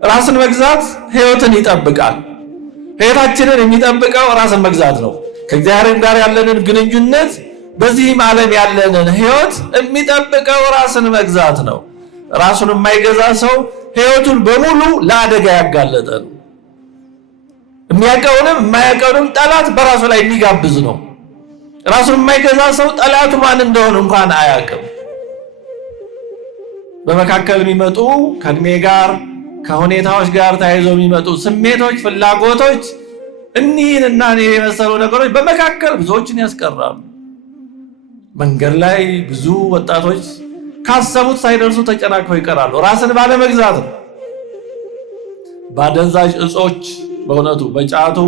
ራስን መግዛት ሕይወትን ይጠብቃል። ሕይወታችንን የሚጠብቀው ራስን መግዛት ነው። ከእግዚአብሔር ጋር ያለንን ግንኙነት በዚህም ዓለም ያለንን ሕይወት የሚጠብቀው ራስን መግዛት ነው። ራሱን የማይገዛ ሰው ሕይወቱን በሙሉ ለአደጋ ያጋለጠ ነው። የሚያውቀውንም የማያውቀውንም ጠላት በራሱ ላይ የሚጋብዝ ነው። ራሱን የማይገዛ ሰው ጠላቱ ማን እንደሆነ እንኳን አያውቅም። በመካከል የሚመጡ ከእድሜ ጋር ከሁኔታዎች ጋር ተያይዘው የሚመጡ ስሜቶች፣ ፍላጎቶች እኒህንና የመሰሉ ነገሮች በመካከል ብዙዎችን ያስቀራሉ። መንገድ ላይ ብዙ ወጣቶች ካሰቡት ሳይደርሱ ተጨናቅፈው ይቀራሉ። ራስን ባለመግዛት ነው። ባደንዛዥ እጾች በእውነቱ በጫቱ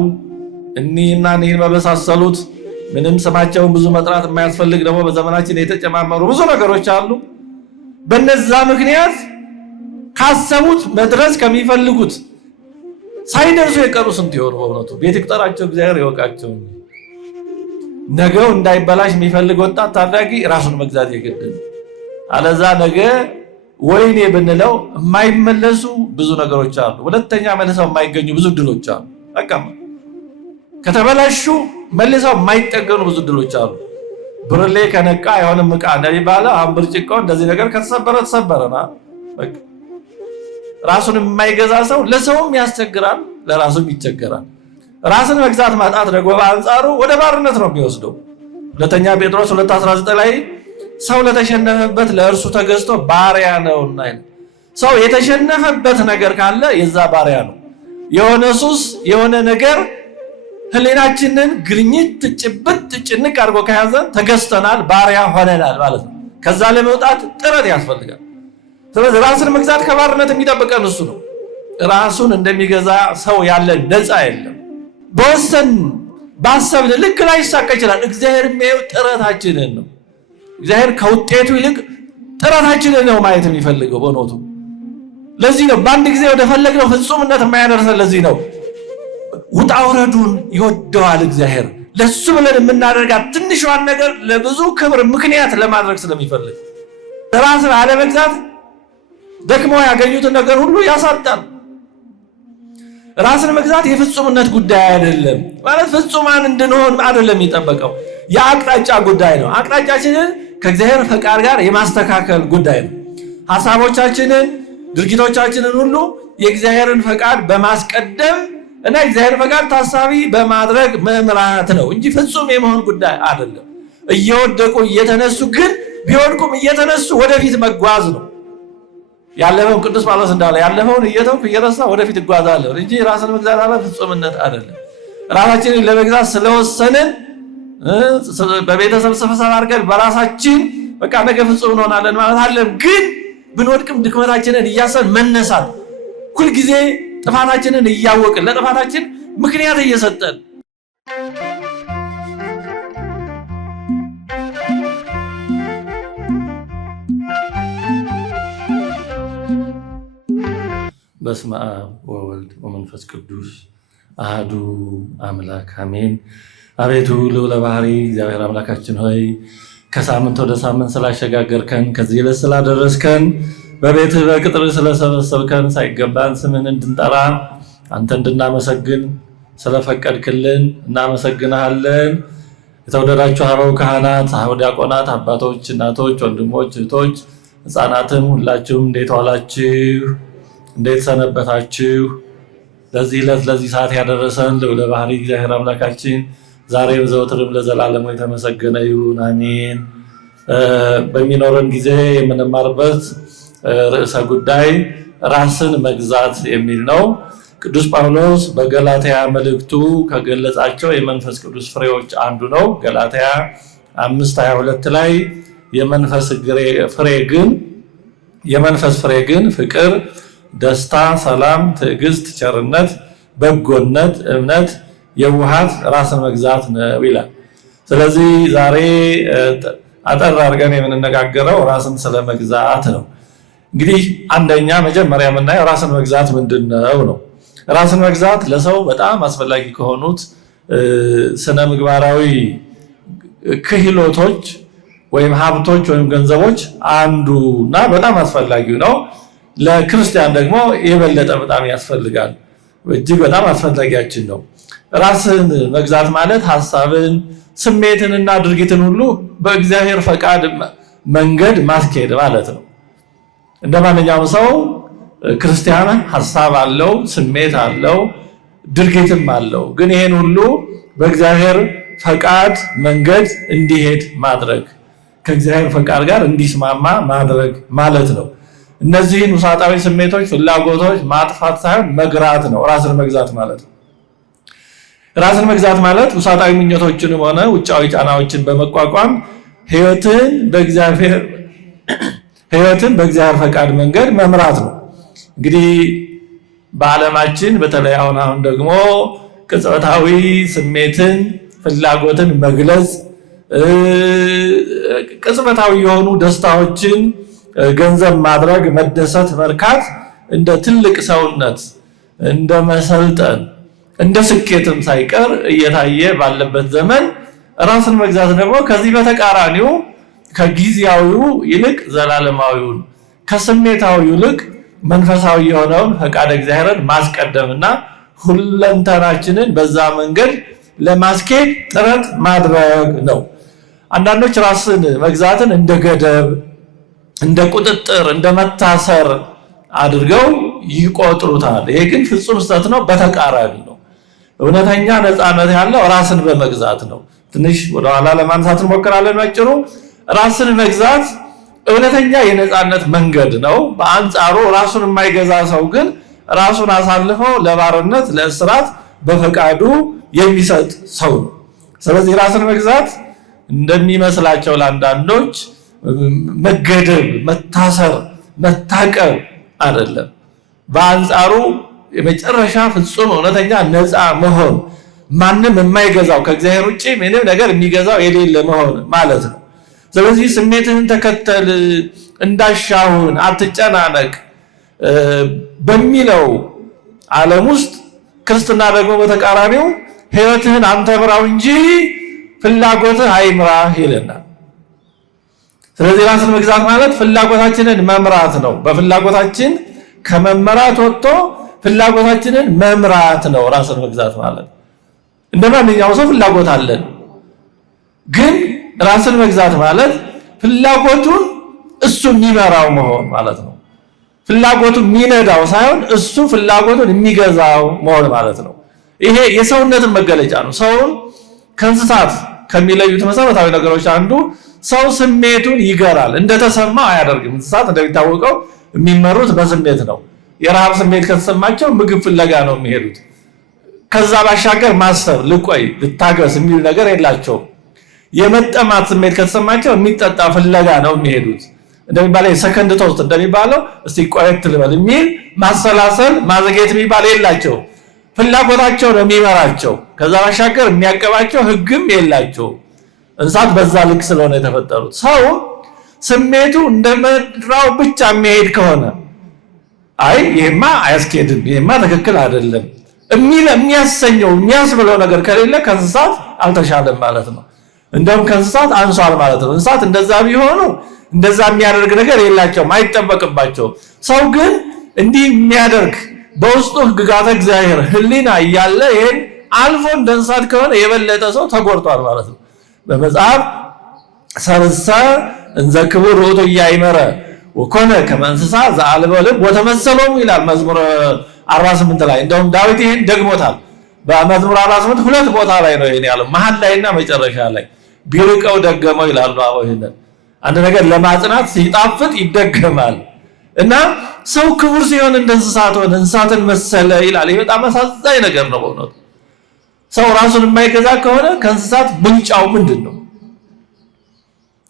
እኒህና እኒህን በመሳሰሉት ምንም ስማቸውን ብዙ መጥራት የማያስፈልግ ደግሞ በዘመናችን የተጨማመሩ ብዙ ነገሮች አሉ። በነዛ ምክንያት ካሰቡት መድረስ ከሚፈልጉት ሳይደርሱ የቀሩ ስንት ይሆኑ? በእውነቱ ቤት ይቁጠራቸው፣ እግዚአብሔር ይወቃቸው። ነገው እንዳይበላሽ የሚፈልግ ወጣት ታዳጊ ራሱን መግዛት የግድ ነው። አለዛ ነገ ወይኔ ብንለው የማይመለሱ ብዙ ነገሮች አሉ። ሁለተኛ መልሰው የማይገኙ ብዙ ድሎች አሉ። በቃ ከተበላሹ መልሰው የማይጠገኑ ብዙ ድሎች አሉ። ብርሌ ከነቃ አይሆንም ዕቃ እንደሚባለው አሁን ብርጭቆ እንደዚህ ነገር ከተሰበረ ተሰበረና በቃ ራሱን የማይገዛ ሰው ለሰውም ያስቸግራል፣ ለራሱም ይቸገራል። ራስን መግዛት ማጣት ደግሞ በአንጻሩ ወደ ባርነት ነው የሚወስደው። ሁለተኛ ጴጥሮስ 2:19 ላይ ሰው ለተሸነፈበት ለእርሱ ተገዝቶ ባሪያ ነውና፣ ሰው የተሸነፈበት ነገር ካለ የዛ ባሪያ ነው። የሆነ ሱስ የሆነ ነገር ህሊናችንን ግርኝት ጭብጥ ጭንቅ አድርጎ ከያዘን ተገዝተናል፣ ባሪያ ሆነናል ማለት ነው። ከዛ ለመውጣት ጥረት ያስፈልጋል። ስለዚህ ራስን መግዛት ከባርነት የሚጠብቀን እሱ ነው። ራሱን እንደሚገዛ ሰው ያለ ነፃ የለም። በወሰን ባሰብን ልክ ላይ ይሳካ ይችላል። እግዚአብሔር የሚያየው ጥረታችንን ነው። እግዚአብሔር ከውጤቱ ይልቅ ጥረታችንን ነው ማየት የሚፈልገው በእውነቱ። ለዚህ ነው በአንድ ጊዜ ወደ ፈለግነው ፍጹምነት የማያደርሰን። ለዚህ ነው ውጣ ውረዱን ይወደዋል እግዚአብሔር። ለሱ ብለን የምናደርጋት ትንሿን ነገር ለብዙ ክብር ምክንያት ለማድረግ ስለሚፈልግ ራስን አለመግዛት ደክሞ ያገኙትን ነገር ሁሉ ያሳጣል። ራስን መግዛት የፍጹምነት ጉዳይ አይደለም። ማለት ፍጹማን እንድንሆን አይደለም የሚጠበቀው፣ የአቅጣጫ ጉዳይ ነው። አቅጣጫችንን ከእግዚአብሔር ፈቃድ ጋር የማስተካከል ጉዳይ ነው። ሐሳቦቻችንን፣ ድርጊቶቻችንን ሁሉ የእግዚአብሔርን ፈቃድ በማስቀደም እና የእግዚአብሔር ፈቃድ ታሳቢ በማድረግ መምራት ነው እንጂ ፍጹም የመሆን ጉዳይ አይደለም። እየወደቁ እየተነሱ ግን ቢወድቁም እየተነሱ ወደፊት መጓዝ ነው። ያለፈውን ቅዱስ ጳውሎስ እንዳለ ያለፈውን እየተውኩ እየረሳ ወደፊት እጓዛለሁ እንጂ ራስን መግዛት አለ ፍጹምነት አይደለም። ራሳችንን ለመግዛት ስለወሰንን በቤተሰብ ስብሰባ አድርገን በራሳችን በቃ ነገ ፍጹም እንሆናለን ማለት አለም። ግን ብንወድቅም ድክመታችንን እያሰብን መነሳት፣ ሁልጊዜ ጥፋታችንን እያወቅን ለጥፋታችን ምክንያት እየሰጠን በስመ አብ ወወልድ ወመንፈስ ቅዱስ አሐዱ አምላክ አሜን። አቤቱ ልዑለ ባሕሪ እግዚአብሔር አምላካችን ሆይ ከሳምንት ወደ ሳምንት ስላሸጋገርከን ከዚህ ዕለት ስላደረስከን በቤትህ በቅጥርህ ስለሰበሰብከን ሳይገባን ስምን እንድንጠራ አንተ እንድናመሰግን ስለፈቀድክልን እናመሰግንሃለን። የተወደዳችሁ አበው ካህናት፣ አበው ዲያቆናት፣ አባቶች፣ እናቶች፣ ወንድሞች፣ እህቶች፣ ሕፃናትም ሁላችሁም እንዴት ዋላችሁ? እንዴት ሰነበታችሁ? ለዚህ ዕለት ለዚህ ሰዓት ያደረሰን ልዑለ ባሕሪ እግዚአብሔር አምላካችን ዛሬም ዘወትርም ለዘላለሙ የተመሰገነ ይሁን አሜን። በሚኖረን ጊዜ የምንማርበት ርዕሰ ጉዳይ ራስን መግዛት የሚል ነው። ቅዱስ ጳውሎስ በገላትያ መልእክቱ ከገለጻቸው የመንፈስ ቅዱስ ፍሬዎች አንዱ ነው። ገላትያ 5:22 ላይ የመንፈስ ፍሬ ግን ፍቅር፣ ደስታ፣ ሰላም፣ ትዕግስት፣ ቸርነት፣ በጎነት፣ እምነት፣ የዋሃት፣ ራስን መግዛት ነው ይላል። ስለዚህ ዛሬ አጠር አድርገን የምንነጋገረው ራስን ስለመግዛት ነው። እንግዲህ አንደኛ መጀመሪያ የምናየው ራስን መግዛት ምንድነው ነው። ራስን መግዛት ለሰው በጣም አስፈላጊ ከሆኑት ስነ ምግባራዊ ክህሎቶች ወይም ሀብቶች ወይም ገንዘቦች አንዱና በጣም አስፈላጊው ነው። ለክርስቲያን ደግሞ የበለጠ በጣም ያስፈልጋል። እጅግ በጣም አስፈላጊያችን ነው። ራስን መግዛት ማለት ሐሳብን፣ ስሜትንና ድርጊትን ሁሉ በእግዚአብሔር ፈቃድ መንገድ ማስኬድ ማለት ነው። እንደማንኛውም ሰው ክርስቲያን ሐሳብ አለው፣ ስሜት አለው፣ ድርጊትም አለው። ግን ይሄን ሁሉ በእግዚአብሔር ፈቃድ መንገድ እንዲሄድ ማድረግ፣ ከእግዚአብሔር ፈቃድ ጋር እንዲስማማ ማድረግ ማለት ነው። እነዚህን ውሳጣዊ ስሜቶች፣ ፍላጎቶች ማጥፋት ሳይሆን መግራት ነው ራስን መግዛት ማለት ነው። ራስን መግዛት ማለት ውሳጣዊ ምኞቶችንም ሆነ ውጫዊ ጫናዎችን በመቋቋም ሕይወትን በእግዚአብሔር ፈቃድ መንገድ መምራት ነው። እንግዲህ በዓለማችን በተለይ አሁን ደግሞ ቅጽበታዊ ስሜትን፣ ፍላጎትን መግለጽ፣ ቅጽበታዊ የሆኑ ደስታዎችን ገንዘብ ማድረግ፣ መደሰት፣ መርካት እንደ ትልቅ ሰውነት፣ እንደ መሰልጠን፣ እንደ ስኬትም ሳይቀር እየታየ ባለበት ዘመን ራስን መግዛት ደግሞ ከዚህ በተቃራኒው ከጊዜያዊው ይልቅ ዘላለማዊውን፣ ከስሜታዊው ይልቅ መንፈሳዊ የሆነውን ፈቃደ እግዚአብሔርን ማስቀደምና ሁለንተናችንን በዛ መንገድ ለማስኬድ ጥረት ማድረግ ነው። አንዳንዶች ራስን መግዛትን እንደ ገደብ፣ እንደ ቁጥጥር፣ እንደ መታሰር አድርገው ይቆጥሩታል። ይሄ ግን ፍጹም ስህተት ነው። በተቃራኒ ነው። እውነተኛ ነፃነት ያለው ራስን በመግዛት ነው። ትንሽ ወደኋላ ለማንሳት እንሞክራለን። ባጭሩ ራስን መግዛት እውነተኛ የነፃነት መንገድ ነው። በአንጻሩ ራሱን የማይገዛ ሰው ግን ራሱን አሳልፎ ለባርነት፣ ለእስራት በፈቃዱ የሚሰጥ ሰው ነው። ስለዚህ ራስን መግዛት እንደሚመስላቸው ለአንዳንዶች መገደብ፣ መታሰር፣ መታቀብ አይደለም። በአንጻሩ የመጨረሻ ፍጹም እውነተኛ ነፃ መሆን፣ ማንም የማይገዛው ከእግዚአብሔር ውጭ ምንም ነገር የሚገዛው የሌለ መሆን ማለት ነው። ስለዚህ ስሜትህን ተከተል፣ እንዳሻሁን አትጨናነቅ በሚለው ዓለም ውስጥ ክርስትና ደግሞ በተቃራኒው ሕይወትህን አንተ ምራው እንጂ ፍላጎትህ አይምራህ ይለናል። ስለዚህ ራስን መግዛት ማለት ፍላጎታችንን መምራት ነው። በፍላጎታችን ከመመራት ወጥቶ ፍላጎታችንን መምራት ነው ራስን መግዛት ማለት። እንደማንኛውም ሰው ፍላጎት አለን። ግን ራስን መግዛት ማለት ፍላጎቱን እሱ የሚመራው መሆን ማለት ነው። ፍላጎቱን የሚነዳው ሳይሆን እሱ ፍላጎቱን የሚገዛው መሆን ማለት ነው። ይሄ የሰውነትን መገለጫ ነው። ሰውን ከእንስሳት ከሚለዩት መሰረታዊ ነገሮች አንዱ ሰው ስሜቱን ይገራል፣ እንደተሰማው አያደርግም። እንስሳት እንደሚታወቀው የሚመሩት በስሜት ነው። የረሃብ ስሜት ከተሰማቸው ምግብ ፍለጋ ነው የሚሄዱት። ከዛ ባሻገር ማሰብ፣ ልቆይ፣ ልታገስ የሚል ነገር የላቸውም። የመጠማት ስሜት ከተሰማቸው የሚጠጣ ፍለጋ ነው የሚሄዱት። እንደሚባለው የሰከንድ ቶስት እንደሚባለው እስቲ ቆየት ልበል የሚል ማሰላሰል፣ ማዘግየት የሚባል የላቸው። ፍላጎታቸው ነው የሚመራቸው። ከዛ ባሻገር የሚያቀባቸው ህግም የላቸው። እንስሳት በዛ ልክ ስለሆነ የተፈጠሩት። ሰው ስሜቱ እንደመድራው ብቻ የሚሄድ ከሆነ አይ ይሄማ አያስኬድም፣ ይሄማ ትክክል አይደለም የሚያሰኘው የሚያስብለው ነገር ከሌለ ከእንስሳት አልተሻለም ማለት ነው። እንደውም ከእንስሳት አንሷል ማለት ነው። እንስሳት እንደዛ ቢሆኑ እንደዛ የሚያደርግ ነገር የላቸውም፣ አይጠበቅባቸውም። ሰው ግን እንዲህ የሚያደርግ በውስጡ ህግጋተ እግዚአብሔር ህሊና እያለ ይሄን አልፎ እንደ እንስሳት ከሆነ የበለጠ ሰው ተጎድቷል ማለት ነው። በመጽሐፍ ሰርሰ እንዘ ክቡር ውእቱ ኢያእመረ ወኮነ ከመ እንስሳ ዘአልቦ ልብ ወተመሰሎሙ ይላል መዝሙር 48 ላይ። እንደውም ዳዊት ይሄን ደግሞታል። በመዝሙር 48 ሁለት ቦታ ላይ ነው ይሄን ያለው፣ መሀል ላይና መጨረሻ ላይ ቢርቀው ደገመው ይላሉ። አዎ ይሄን አንድ ነገር ለማጽናት ሲጣፍጥ ይደገማል። እና ሰው ክቡር ሲሆን እንደ እንስሳት ሆነ፣ እንስሳትን መሰለ ይላል። ይሄ በጣም አሳዛኝ ነገር ነው በእውነቱ። ሰው ራሱን የማይገዛ ከሆነ ከእንስሳት ብልጫው ምንድን ነው?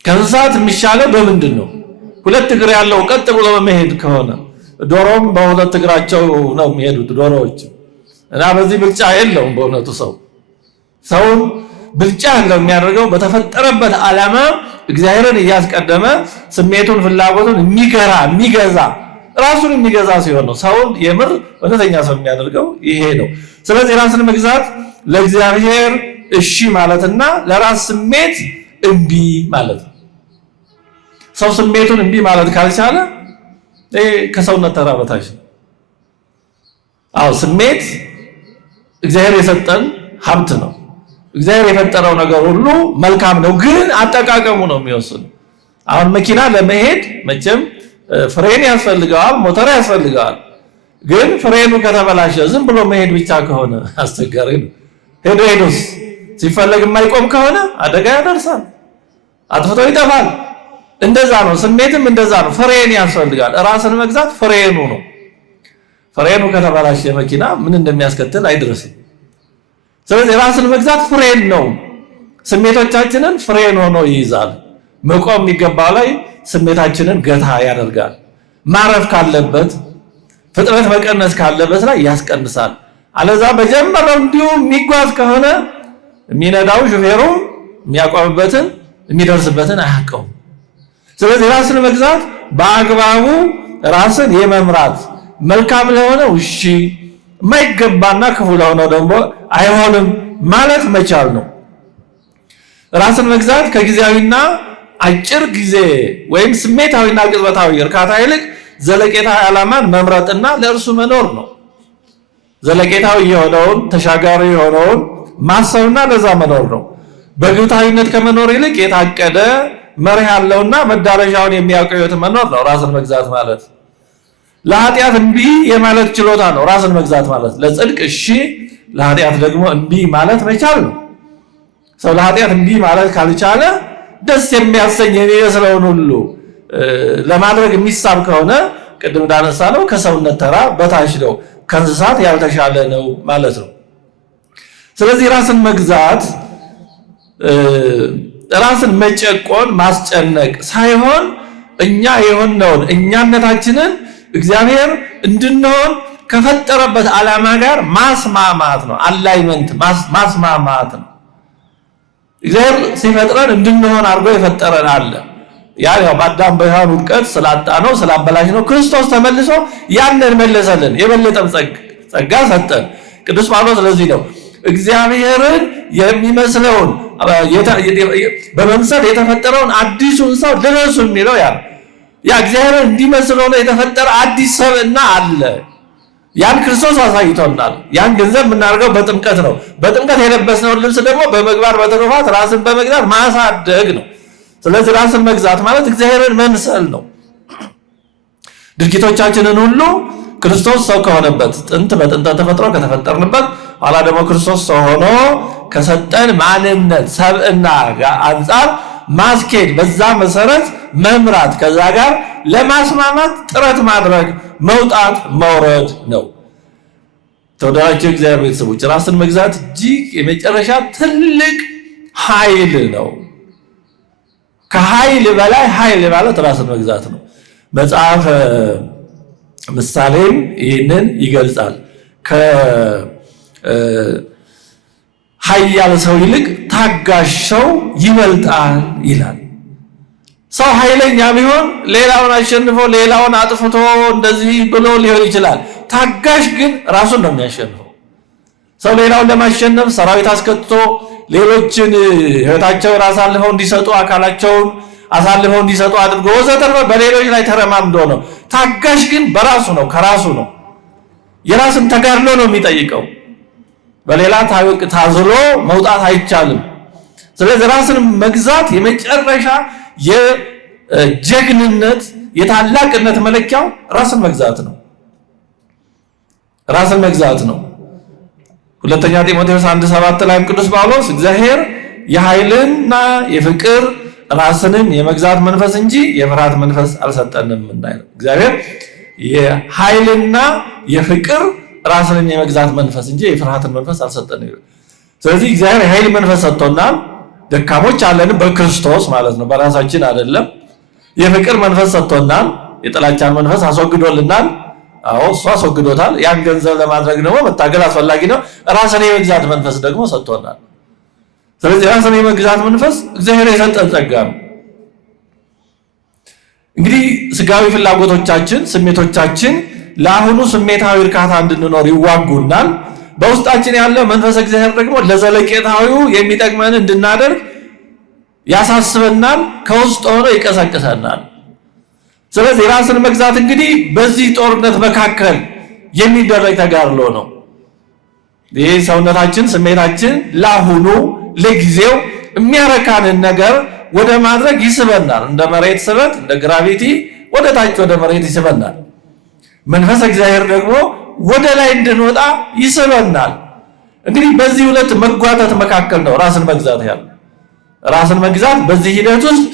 ከእንስሳት የሚሻለው በምንድን ነው? ሁለት እግር ያለው ቀጥ ብሎ በመሄድ ከሆነ ዶሮም በሁለት እግራቸው ነው የሚሄዱት ዶሮዎች። እና በዚህ ብልጫ የለውም በእውነቱ። ሰውን ብልጫ ያለው የሚያደርገው በተፈጠረበት ዓላማ እግዚአብሔርን እያስቀደመ ስሜቱን፣ ፍላጎቱን የሚገዛ ራሱን የሚገዛ ሲሆን ነው ሰውን የምር እውነተኛ ሰው የሚያደርገው ይሄ ነው። ስለዚህ ራስን መግዛት ለእግዚአብሔር እሺ ማለትና ለራስ ስሜት እምቢ ማለት ነው። ሰው ስሜቱን እምቢ ማለት ካልቻለ ከሰውነት ተራ በታች ስሜት እግዚአብሔር የሰጠን ሀብት ነው። እግዚአብሔር የፈጠረው ነገር ሁሉ መልካም ነው፣ ግን አጠቃቀሙ ነው የሚወስነው። አሁን መኪና ለመሄድ መቼም ፍሬን ያስፈልገዋል፣ ሞተር ያስፈልገዋል። ግን ፍሬኑ ከተበላሸ ዝም ብሎ መሄድ ብቻ ከሆነ አስቸጋሪ ነው። ሄዶስ ሲፈለግ የማይቆም ከሆነ አደጋ ያደርሳል፣ አጥፍቶ ይጠፋል። እንደዛ ነው፣ ስሜትም እንደዛ ነው። ፍሬን ያስፈልጋል። ራስን መግዛት ፍሬኑ ነው። ፍሬኑ ከተበላሸ መኪና ምን እንደሚያስከትል አይደርስም። ስለዚህ ራስን መግዛት ፍሬን ነው። ስሜቶቻችንን ፍሬን ሆኖ ይይዛል። መቆም የሚገባው ላይ ስሜታችንን ገታ ያደርጋል። ማረፍ ካለበት ፍጥነት መቀነስ ካለበት ላይ ያስቀንሳል። አለዛ በጀመረው እንዲሁ የሚጓዝ ከሆነ የሚነዳው ሹፌሩ የሚያቆምበትን የሚደርስበትን አያውቀውም። ስለዚህ ራስን መግዛት በአግባቡ ራስን የመምራት መልካም ለሆነ እሺ፣ የማይገባና ክፉ ለሆነ ደግሞ አይሆንም ማለት መቻል ነው። ራስን መግዛት ከጊዜያዊና አጭር ጊዜ ወይም ስሜታዊና ቅጽበታዊ እርካታ ይልቅ ዘለቄታዊ ዓላማን መምረጥና ለእርሱ መኖር ነው። ዘለቄታዊ የሆነውን ተሻጋሪ የሆነውን ማሰብና ለዛ መኖር ነው። በግብታዊነት ከመኖር ይልቅ የታቀደ መርህ ያለውና መዳረሻውን የሚያውቅ ሕይወት መኖር ነው ራስን መግዛት ማለት። ለኃጢአት እምቢ የማለት ችሎታ ነው ራስን መግዛት ማለት። ለጽድቅ እሺ፣ ለኃጢአት ደግሞ እምቢ ማለት መቻል ነው። ሰው ለኃጢአት እምቢ ማለት ካልቻለ ደስ የሚያሰኝ የሚመስለውን ሁሉ ለማድረግ የሚሳብ ከሆነ ቅድም እንዳነሳ ነው ከሰውነት ተራ በታች ነው፣ ከእንስሳት ያልተሻለ ነው ማለት ነው። ስለዚህ ራስን መግዛት ራስን መጨቆን ማስጨነቅ ሳይሆን እኛ የሆነውን እኛነታችንን እግዚአብሔር እንድንሆን ከፈጠረበት ዓላማ ጋር ማስማማት ነው። አላይመንት ማስማማት ነው። እግዚአብሔር ሲፈጥረን እንድንሆን አድርጎ የፈጠረን አለ። ያው በአዳም በሔዋን ውድቀት ስላጣነው ስላበላሽ ነው ክርስቶስ ተመልሶ ያንን መለሰልን፣ የበለጠም ጸጋ ሰጠን። ቅዱስ ጳውሎስ ስለዚህ ነው እግዚአብሔርን የሚመስለውን በመምሰል የተፈጠረውን አዲሱን ሰው ልበሱ የሚለው ያ እግዚአብሔርን እንዲመስለው ነው የተፈጠረ አዲስ ሰብዕና አለ። ያን ክርስቶስ አሳይቶናል። ያን ገንዘብ የምናደርገው በጥምቀት ነው። በጥምቀት የለበስነውን ልብስ ደግሞ በመግባር በትሩፋት ራስን በመግዛት ማሳደግ ነው። ስለዚህ ራስን መግዛት ማለት እግዚአብሔርን መምሰል ነው። ድርጊቶቻችንን ሁሉ ክርስቶስ ሰው ከሆነበት በጥንተ ተፈጥሮ ከተፈጠርንበት ኋላ ደግሞ ክርስቶስ ሰው ሆኖ ከሰጠን ማንነት ሰብዕና ጋር አንጻር ማስኬድ፣ በዛ መሰረት መምራት፣ ከዛ ጋር ለማስማማት ጥረት ማድረግ፣ መውጣት መውረድ ነው። ተወዳጆች እግዚአብሔር ቤተሰቦች ራስን መግዛት እጅግ የመጨረሻ ትልቅ ኃይል ነው። ከኃይል በላይ ኃይል ማለት ራስን መግዛት ነው። መጽሐፍ ምሳሌም ይህንን ይገልጻል። ኃያል ሰው ይልቅ ታጋሽ ሰው ይበልጣል ይላል። ሰው ኃይለኛ ቢሆን ሌላውን አሸንፎ ሌላውን አጥፍቶ እንደዚህ ብሎ ሊሆን ይችላል። ታጋሽ ግን ራሱን ነው የሚያሸንፈው። ሰው ሌላውን ለማሸነፍ ሰራዊት አስከትቶ ሌሎችን ሕይወታቸውን አሳልፈው እንዲሰጡ አካላቸውን አሳልፈው እንዲሰጡ አድርጎ ወዘተርፈ በሌሎች ላይ ተረማምዶ ነው። ታጋሽ ግን በራሱ ነው፣ ከራሱ ነው። የራስን ተጋድሎ ነው የሚጠይቀው። በሌላ ታዝሎ መውጣት አይቻልም። ስለዚህ ራስን መግዛት የመጨረሻ የጀግንነት የታላቅነት መለኪያው ራስን መግዛት ነው። ራስን መግዛት ነው። ሁለተኛ ጢሞቴዎስ 1:7 ላይ ቅዱስ ጳውሎስ እግዚአብሔር የኃይልና የፍቅር ራስንም የመግዛት መንፈስ እንጂ የፍርሃት መንፈስ አልሰጠንም እንዳይለው። እግዚአብሔር የኃይልና የፍቅር ራስንም የመግዛት መንፈስ እንጂ የፍርሃትን መንፈስ አልሰጠንም። ስለዚህ እግዚአብሔር የኃይል መንፈስ ሰጥቶናል። ደካሞች አለን በክርስቶስ ማለት ነው፣ በራሳችን አይደለም። የፍቅር መንፈስ ሰጥቶናል። የጥላቻን መንፈስ አስወግዶልናል። አዎ እሱ አስወግዶታል። ያን ገንዘብ ለማድረግ ደግሞ መታገል አስፈላጊ ነው። ራስን የመግዛት መንፈስ ደግሞ ሰጥቶናል። ስለዚህ ራስን የመግዛት መንፈስ እግዚአብሔር የሰጠን ጸጋ ነው። እንግዲህ ስጋዊ ፍላጎቶቻችን፣ ስሜቶቻችን ለአሁኑ ስሜታዊ እርካታ እንድንኖር ይዋጉናል። በውስጣችን ያለው መንፈስ እግዚአብሔር ደግሞ ለዘለቄታዊው የሚጠቅመን እንድናደርግ ያሳስበናል። ከውስጥ ሆኖ ይቀሰቅሰናል። ስለዚህ ራስን መግዛት እንግዲህ በዚህ ጦርነት መካከል የሚደረግ ተጋድሎ ነው። ይህ ሰውነታችን ስሜታችን ለአሁኑ ለጊዜው የሚያረካንን ነገር ወደ ማድረግ ይስበናል። እንደ መሬት ስበት እንደ ግራቪቲ ወደ ታች ወደ መሬት ይስበናል። መንፈስ እግዚአብሔር ደግሞ ወደ ላይ እንድንወጣ ይስበናል። እንግዲህ በዚህ ሁለት መጓተት መካከል ነው ራስን መግዛት ያለው። ራስን መግዛት በዚህ ሂደት ውስጥ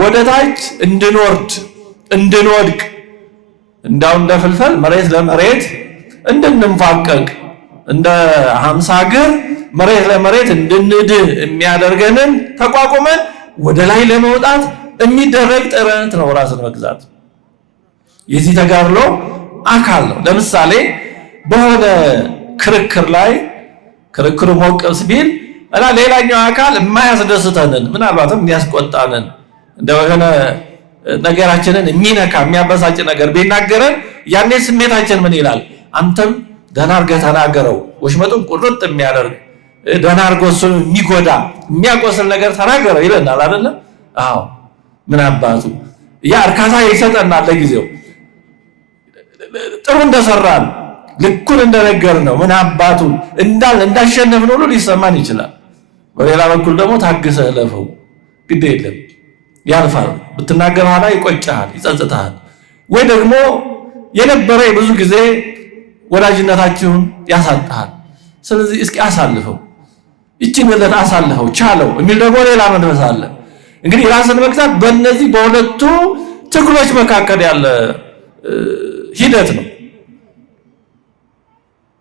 ወደ ታች እንድንወርድ እንድንወድቅ እንዳው እንደ ፍልፈል መሬት ለመሬት እንድንፋቀቅ እንደ 50 እግር መሬት ለመሬት እንድንድህ የሚያደርገንን ተቋቁመን ወደ ላይ ለመውጣት የሚደረግ ጥረት ነው ራስን መግዛት። የዚህ ተጋድሎ አካል ነው። ለምሳሌ በሆነ ክርክር ላይ ክርክሩ ሞቅስ ቢል እና ሌላኛው አካል የማያስደስተንን ምናልባትም የሚያስቆጣንን እንደሆነ ነገራችንን የሚነካ የሚያበሳጭ ነገር ቢናገረን ያኔ ስሜታችን ምን ይላል? አንተም ደህና አድርገህ ተናገረው፣ ወሽመጡን ቁርጥ የሚያደርግ ደህና አድርጎ እሱን የሚጎዳ የሚያቆስል ነገር ተናገረው ይለናል አይደለ? አዎ ምን አባቱ ያ እርካታ ይሰጠናል። ለጊዜው ጥሩ እንደሰራን ልኩን እንደነገር ነው ምን አባቱ እንዳሸነፍን ሁሉ ሊሰማን ይችላል። በሌላ በኩል ደግሞ ታግሰህ ለፈው ግድ የለም ያልፋል። ብትናገር ኋላ ይቆጭሃል፣ ይጸጽታል። ወይ ደግሞ የነበረ ብዙ ጊዜ ወዳጅነታችሁን ያሳጣል። ስለዚህ እስኪ አሳልፈው፣ እቺን ወለት አሳልፈው ቻለው የሚል ደግሞ ሌላ መንፈስ አለ። እንግዲህ ራስን መግዛት በእነዚህ በሁለቱ ትግሎች መካከል ያለ ሂደት ነው።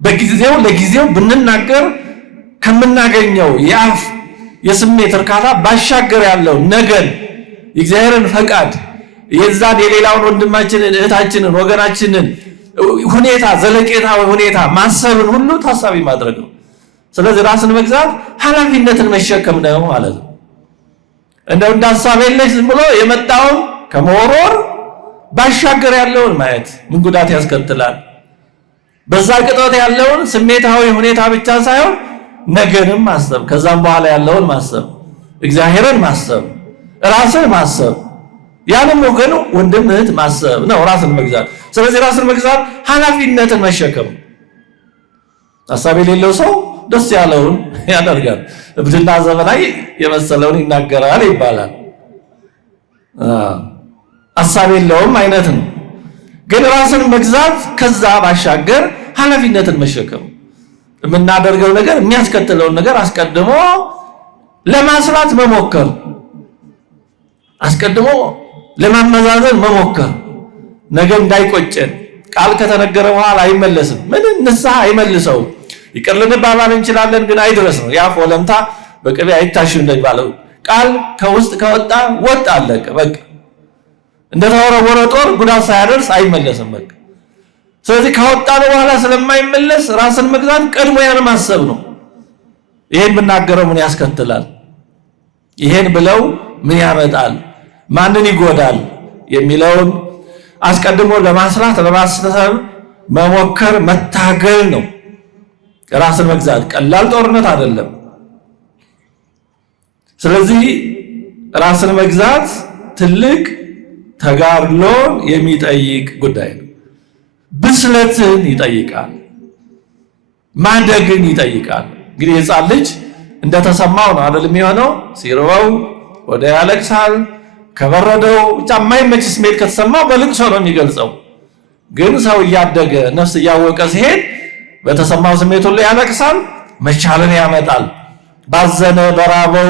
በጊዜው ለጊዜው ብንናገር ከምናገኘው የአፍ የስሜት እርካታ ባሻገር ያለው ነገን የእግዚአብሔርን ፈቃድ የዛን የሌላውን ወንድማችንን እህታችንን ወገናችንን ሁኔታ ዘለቄታዊ ሁኔታ ማሰብን ሁሉ ታሳቢ ማድረግ ነው። ስለዚህ ራስን መግዛት ኃላፊነትን መሸከም ነው ማለት ነው። እንደው እንዳሳብ የለሽ ዝም ብሎ የመጣውን ከመወርወር ባሻገር ያለውን ማየት ምን ጉዳት ያስከትላል? በዛ ቅጦት ያለውን ስሜታዊ ሁኔታ ብቻ ሳይሆን ነገንም ማሰብ፣ ከዛም በኋላ ያለውን ማሰብ፣ እግዚአብሔርን ማሰብ፣ ራስን ማሰብ፣ ያንም ወገኑ ወንድም እህት ማሰብ ነው ራስን መግዛት። ስለዚህ ራስን መግዛት ኃላፊነትን መሸከም። ሐሳብ የሌለው ሰው ደስ ያለውን ያደርጋል፣ እብድና ዘመናዊ የመሰለውን ይናገራል ይባላል። ሐሳብ የለውም አይነት ነው። ግን ራስን መግዛት ከዛ ባሻገር ኃላፊነትን መሸከም፣ የምናደርገው ነገር የሚያስከትለውን ነገር አስቀድሞ ለማስራት መሞከር፣ አስቀድሞ ለማመዛዘን መሞከር፣ ነገ እንዳይቆጨን። ቃል ከተነገረ በኋላ አይመለስም። ምን ንስሐ አይመልሰውም። ይቅር ልንባባል እንችላለን፣ ግን አይድረስ ነው። ያፍ ወለምታ በቅቤ አይታሽም እንደሚባለው ቃል ከውስጥ ከወጣ ወጣ አለቀ በቃ። እንደተወረወረ ጦር ጉዳት ሳያደርስ አይመለስም በቃ። ስለዚህ ካወጣን በኋላ ስለማይመለስ ራስን መግዛት ቀድሞ ያን ማሰብ ነው። ይሄን ብናገረው ምን ያስከትላል? ይሄን ብለው ምን ያመጣል? ማንን ይጎዳል? የሚለውን አስቀድሞ ለማስራት ለማስተሰብ መሞከር መታገል ነው። ራስን መግዛት ቀላል ጦርነት አይደለም። ስለዚህ ራስን መግዛት ትልቅ ተጋድሎን የሚጠይቅ ጉዳይ ነው። ብስለትን ይጠይቃል፣ ማደግን ይጠይቃል። እንግዲህ ሕፃን ልጅ እንደተሰማው ነው አይደል የሚሆነው። ሲርበው ወደ ያለቅሳል፣ ከበረደው ብቻ የማይመች ስሜት ከተሰማው በልቅሶ ነው የሚገልጸው። ግን ሰው እያደገ ነፍስ እያወቀ ሲሄድ በተሰማው ስሜት ሁሉ ያለቅሳል፣ መቻልን ያመጣል። ባዘነ በራበው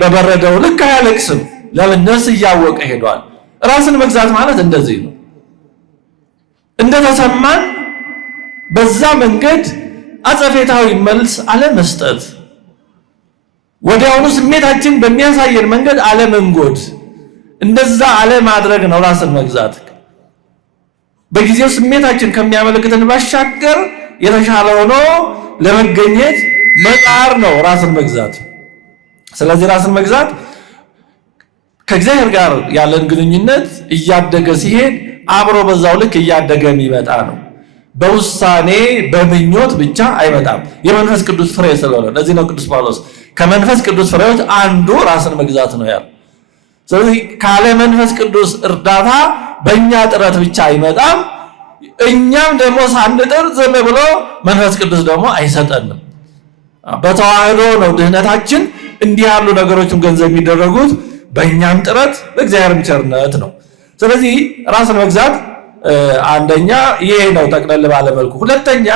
በበረደው ልክ አያለቅስም። ለምን? ነፍስ እያወቀ ሄዷል። ራስን መግዛት ማለት እንደዚህ ነው። እንደተሰማን በዛ መንገድ አጸፌታዊ መልስ አለመስጠት፣ ወዲያውኑ ስሜታችን በሚያሳየን መንገድ አለመንጎድ፣ እንደዛ አለማድረግ ነው ራስን መግዛት። በጊዜው ስሜታችን ከሚያመለክተን ባሻገር የተሻለ ሆኖ ለመገኘት መጣር ነው ራስን መግዛት። ስለዚህ ራስን መግዛት ከእግዚአብሔር ጋር ያለን ግንኙነት እያደገ ሲሄድ አብሮ በዛው ልክ እያደገ የሚመጣ ነው። በውሳኔ በምኞት ብቻ አይመጣም። የመንፈስ ቅዱስ ፍሬ ስለሆነ ለዚህ ነው ቅዱስ ጳውሎስ ከመንፈስ ቅዱስ ፍሬዎች አንዱ ራስን መግዛት ነው ያለው። ስለዚህ ካለ መንፈስ ቅዱስ እርዳታ በእኛ ጥረት ብቻ አይመጣም። እኛም ደግሞ ሳንጥር ዝም ብሎ መንፈስ ቅዱስ ደግሞ አይሰጠንም። በተዋህዶ ነው ድህነታችን። እንዲህ ያሉ ነገሮችን ገንዘብ የሚደረጉት በእኛም ጥረት በእግዚአብሔርም ቸርነት ነው። ስለዚህ ራስን መግዛት አንደኛ ይሄ ነው ጠቅለል ባለ መልኩ። ሁለተኛ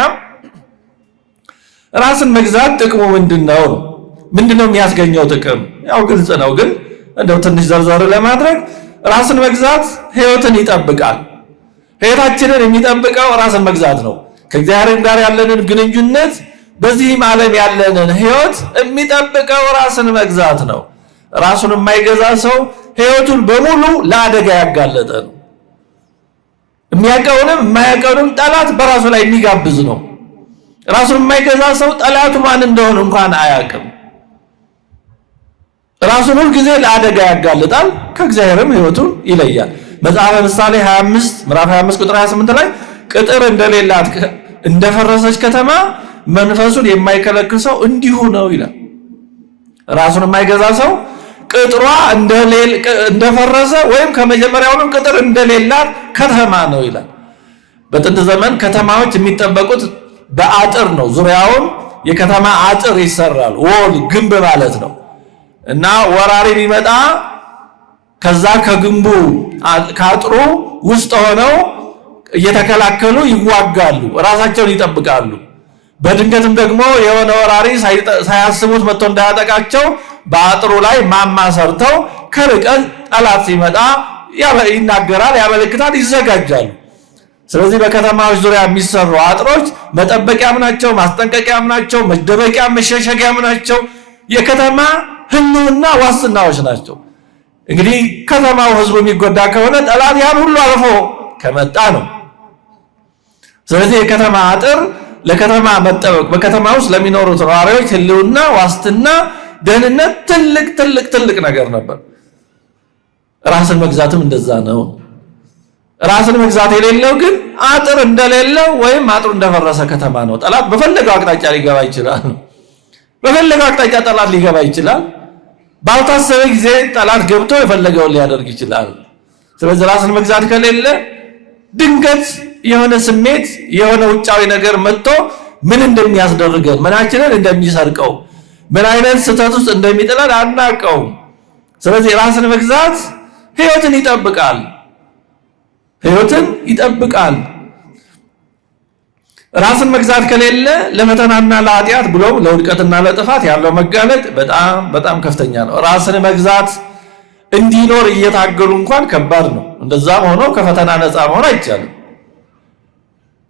ራስን መግዛት ጥቅሙ ምንድነው? ምንድነው የሚያስገኘው ጥቅም? ያው ግልጽ ነው፣ ግን እንደው ትንሽ ዘርዘር ለማድረግ ራስን መግዛት ሕይወትን ይጠብቃል። ሕይወታችንን የሚጠብቀው ራስን መግዛት ነው። ከእግዚአብሔር ጋር ያለንን ግንኙነት በዚህም ዓለም ያለንን ሕይወት የሚጠብቀው ራስን መግዛት ነው። ራሱን የማይገዛ ሰው ሕይወቱን በሙሉ ለአደጋ ያጋለጠ ነው። የሚያውቀውንም የማያውቀውንም ጠላት በራሱ ላይ የሚጋብዝ ነው። ራሱን የማይገዛ ሰው ጠላቱ ማን እንደሆነ እንኳን አያውቅም። ራሱን ሁሉ ጊዜ ለአደጋ ያጋልጣል፣ ከእግዚአብሔርም ሕይወቱን ይለያል። መጽሐፈ ምሳሌ 25 ምዕራፍ 25 ቁጥር 28 ላይ ቅጥር እንደሌላት እንደፈረሰች ከተማ መንፈሱን የማይከለክል ሰው እንዲሁ ነው ይላል። ራሱን የማይገዛ ሰው ቅጥሯ እንደፈረሰ ወይም ከመጀመሪያውንም ቅጥር እንደሌላት ከተማ ነው ይላል። በጥንት ዘመን ከተማዎች የሚጠበቁት በአጥር ነው። ዙሪያውን የከተማ አጥር ይሰራል። ወል ግንብ ማለት ነው። እና ወራሪ ቢመጣ ከዛ ከግንቡ ከአጥሩ ውስጥ ሆነው እየተከላከሉ ይዋጋሉ፣ ራሳቸውን ይጠብቃሉ። በድንገትም ደግሞ የሆነ ወራሪ ሳያስቡት መጥቶ እንዳያጠቃቸው በአጥሩ ላይ ማማ ሰርተው ከርቀት ጠላት ሲመጣ ይናገራል፣ ያመለክታል፣ ይዘጋጃሉ። ስለዚህ በከተማዎች ዙሪያ የሚሰሩ አጥሮች መጠበቂያም ናቸው፣ ማስጠንቀቂያም ናቸው፣ መደበቂያም መሸሸጊያም ናቸው። የከተማ ህልውና ዋስትናዎች ናቸው። እንግዲህ ከተማው ህዝቡ የሚጎዳ ከሆነ ጠላት ያን ሁሉ አልፎ ከመጣ ነው። ስለዚህ የከተማ አጥር ለከተማ መጠበቅ በከተማ ውስጥ ለሚኖሩት ነዋሪዎች ህልውና፣ ዋስትና፣ ደህንነት ትልቅ ነገር ነበር። ራስን መግዛትም እንደዛ ነው። ራስን መግዛት የሌለው ግን አጥር እንደሌለው ወይም አጥሩ እንደፈረሰ ከተማ ነው። ጠላት በፈለገው አቅጣጫ ሊገባ ይችላል። በፈለገው አቅጣጫ ጠላት ሊገባ ይችላል። ባልታሰበ ጊዜ ጠላት ገብቶ የፈለገውን ሊያደርግ ይችላል። ስለዚህ ራስን መግዛት ከሌለ ድንገት የሆነ ስሜት የሆነ ውጫዊ ነገር መጥቶ ምን እንደሚያስደርገን ምናችንን እንደሚሰርቀው ምን አይነት ስህተት ውስጥ እንደሚጥለን አናውቀውም። ስለዚህ ራስን መግዛት ሕይወትን ይጠብቃል። ራስን መግዛት ከሌለ ለፈተናና ለኃጢአት ብሎም ለውድቀትና ለጥፋት ያለው መጋለጥ በጣም ከፍተኛ ነው። ራስን መግዛት እንዲኖር እየታገሉ እንኳን ከባድ ነው። እንደዛም ሆኖ ከፈተና ነፃ መሆን አይቻልም።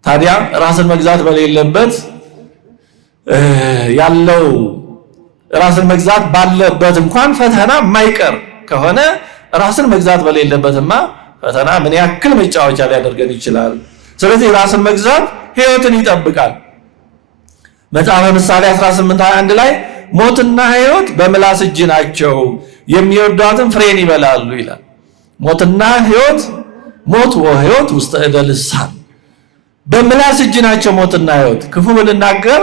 ታዲያ ራስን መግዛት በሌለበት ያለው ራስን መግዛት ባለበት እንኳን ፈተና የማይቀር ከሆነ ራስን መግዛት በሌለበትማ ፈተና ምን ያክል መጫወቻ ሊያደርገን ይችላል? ስለዚህ ራስን መግዛት ሕይወትን ይጠብቃል። መጽሐፈ ምሳሌ 18:21 ላይ ሞትና ሕይወት በምላስ እጅ ናቸው፣ የሚወዷትን ፍሬን ይበላሉ ይላል። ሞትና ሕይወት ሞት ወሕይወት ውስተ እደ ልሳን በምላስ እጅ ናቸው። ሞትና ሕይወት ክፉ ብንናገር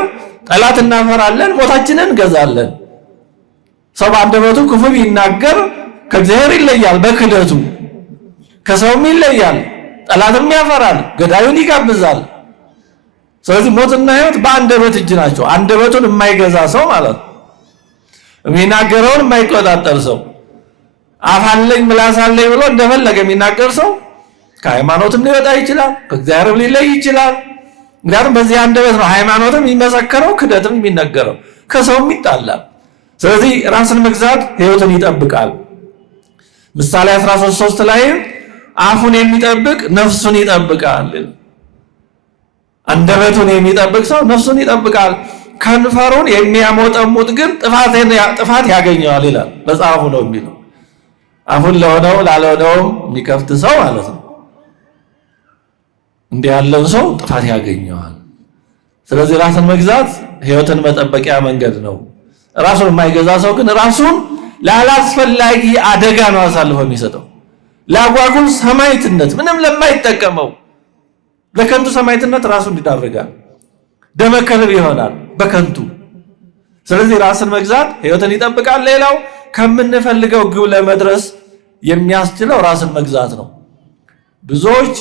ጠላት እናፈራለን፣ ሞታችንን እንገዛለን። ሰው በአንደበቱ ክፉ ቢናገር ከእግዚአብሔር ይለያል፣ በክደቱ ከሰውም ይለያል፣ ጠላትም ያፈራል፣ ገዳዩን ይጋብዛል። ስለዚህ ሞትና ሕይወት በአንደበት እጅ ናቸው። አንደበቱን የማይገዛ ሰው ማለት ነው። የሚናገረውን የማይቆጣጠር ሰው አፋለኝ ምላሳለኝ ብሎ እንደፈለገ የሚናገር ሰው ከሃይማኖትም ሊወጣ ይችላል፣ ከእግዚአብሔርም ሊለይ ይችላል። ምክንያቱም በዚህ አንደበት ነው ሃይማኖትም የሚመሰከረው፣ ክደትም የሚነገረው፣ ከሰውም ይጣላል። ስለዚህ ራስን መግዛት ሕይወትን ይጠብቃል። ምሳሌ 13:3 ላይ አፉን የሚጠብቅ ነፍሱን ይጠብቃል። አንደበቱን የሚጠብቅ ሰው ነፍሱን ይጠብቃል። ከንፈሩን የሚያሞጠሙጥ ግን ጥፋት ያገኘዋል ይላል መጽሐፉ ነው የሚለው። አፉን ለሆነው ላለሆነው የሚከፍት ሰው ማለት ነው። እንዲህ ያለው ሰው ጥፋት ያገኘዋል። ስለዚህ ራስን መግዛት ሕይወትን መጠበቂያ መንገድ ነው። ራሱን የማይገዛ ሰው ግን ራሱን ላላስፈላጊ አደጋ ነው አሳልፎ የሚሰጠው። ለአጓጉል ሰማዕትነት ምንም ለማይጠቀመው ለከንቱ ሰማዕትነት ራሱን ይዳርጋል። ደመ ከልብ ይሆናል በከንቱ። ስለዚህ ራስን መግዛት ሕይወትን ይጠብቃል። ሌላው ከምንፈልገው ግብ ለመድረስ የሚያስችለው ራስን መግዛት ነው። ብዙዎች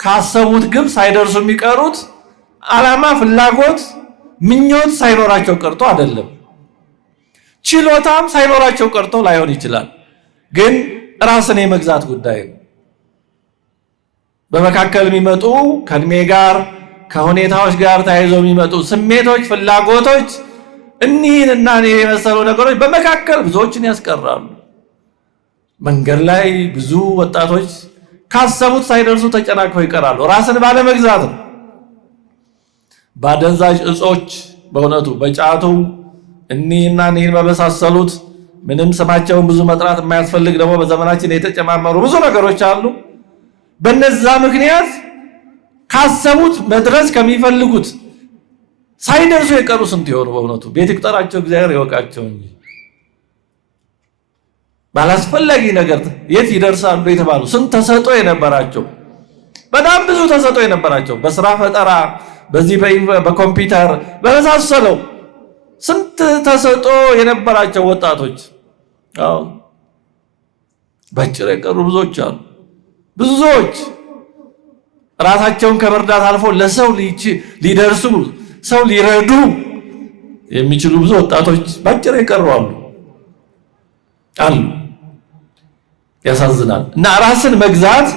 ካሰቡት ግብ ሳይደርሱ የሚቀሩት ዓላማ፣ ፍላጎት፣ ምኞት ሳይኖራቸው ቀርቶ አይደለም። ችሎታም ሳይኖራቸው ቀርቶ ላይሆን ይችላል። ግን ራስን የመግዛት ጉዳይ ነው። በመካከል የሚመጡ ከእድሜ ጋር ከሁኔታዎች ጋር ተያይዘው የሚመጡ ስሜቶች፣ ፍላጎቶች እኒህንና የመሰሉ ነገሮች በመካከል ብዙዎችን ያስቀራሉ። መንገድ ላይ ብዙ ወጣቶች ካሰቡት ሳይደርሱ ተጨናቅፈው ይቀራሉ። ራስን ባለመግዛት ነው። በአደንዛዥ እጾች፣ በእውነቱ በጫቱ እኒህና እኒህን በመሳሰሉት ምንም ስማቸውን ብዙ መጥራት የማያስፈልግ ደግሞ በዘመናችን የተጨማመሩ ብዙ ነገሮች አሉ። በነዛ ምክንያት ካሰቡት መድረስ ከሚፈልጉት ሳይደርሱ የቀሩ ስንት ይሆኑ? በእውነቱ ቤት ይቁጠራቸው፣ እግዚአብሔር ይወቃቸው እንጂ ባላስፈላጊ ነገር የት ይደርሳሉ የተባሉ ስንት ተሰጦ የነበራቸው፣ በጣም ብዙ ተሰጦ የነበራቸው በስራ ፈጠራ፣ በዚህ በኮምፒውተር በመሳሰለው ስንት ተሰጦ የነበራቸው ወጣቶች በጭር የቀሩ ብዙዎች አሉ። ብዙዎች ራሳቸውን ከመርዳት አልፎ ለሰው ሊደርሱ ሰው ሊረዱ የሚችሉ ብዙ ወጣቶች በጭር የቀሩ አሉ። ያሳዝናል። እና ራስን መግዛት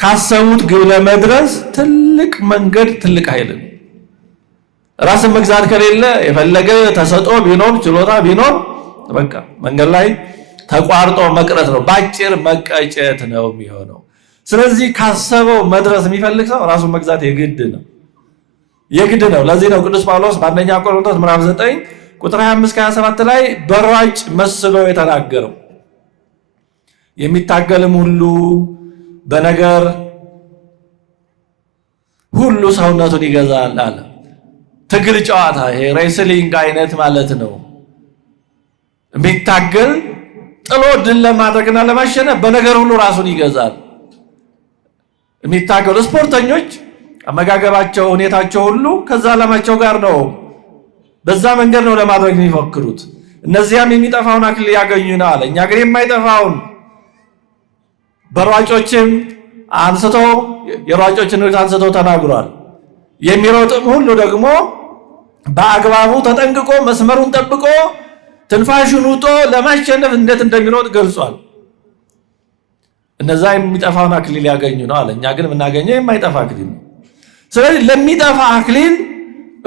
ካሰቡት ግብ ለመድረስ ትልቅ መንገድ፣ ትልቅ ኃይል ነው። ራስን መግዛት ከሌለ የፈለገ ተሰጦ ቢኖር ችሎታ ቢኖር በቃ መንገድ ላይ ተቋርጦ መቅረት ነው፣ ባጭር መቀጨት ነው የሚሆነው። ስለዚህ ካሰበው መድረስ የሚፈልግ ሰው ራሱን መግዛት የግድ ነው። ለዚህ ነው ቅዱስ ጳውሎስ በአንደኛ ቆሮንቶስ ምዕራፍ 9 ቁጥር 25-27 ላይ በሯጭ መስሎ የተናገረው የሚታገልም ሁሉ በነገር ሁሉ ሰውነቱን ይገዛል አለ። ትግል ጨዋታ፣ ይሄ ሬስሊንግ አይነት ማለት ነው። የሚታገል ጥሎ ድል ለማድረግና ለማሸነፍ በነገር ሁሉ ራሱን ይገዛል። የሚታገሉ ስፖርተኞች አመጋገባቸው፣ ሁኔታቸው ሁሉ ከዛ ዓላማቸው ጋር ነው። በዛ መንገድ ነው ለማድረግ የሚሞክሩት። እነዚያም የሚጠፋውን አክሊል ያገኙ ነው አለ። እኛ ግን የማይጠፋውን በሯጮችም አንስቶ የሯጮችን ሕይወት አንስቶ ተናግሯል። የሚሮጥም ሁሉ ደግሞ በአግባቡ ተጠንቅቆ መስመሩን ጠብቆ ትንፋሹን ውጦ ለማሸነፍ እንዴት እንደሚሮጥ ገልጿል። እነዛ የሚጠፋውን አክሊል ያገኙ ነው አለ። እኛ ግን የምናገኘው የማይጠፋ አክሊል ነው። ስለዚህ ለሚጠፋ አክሊል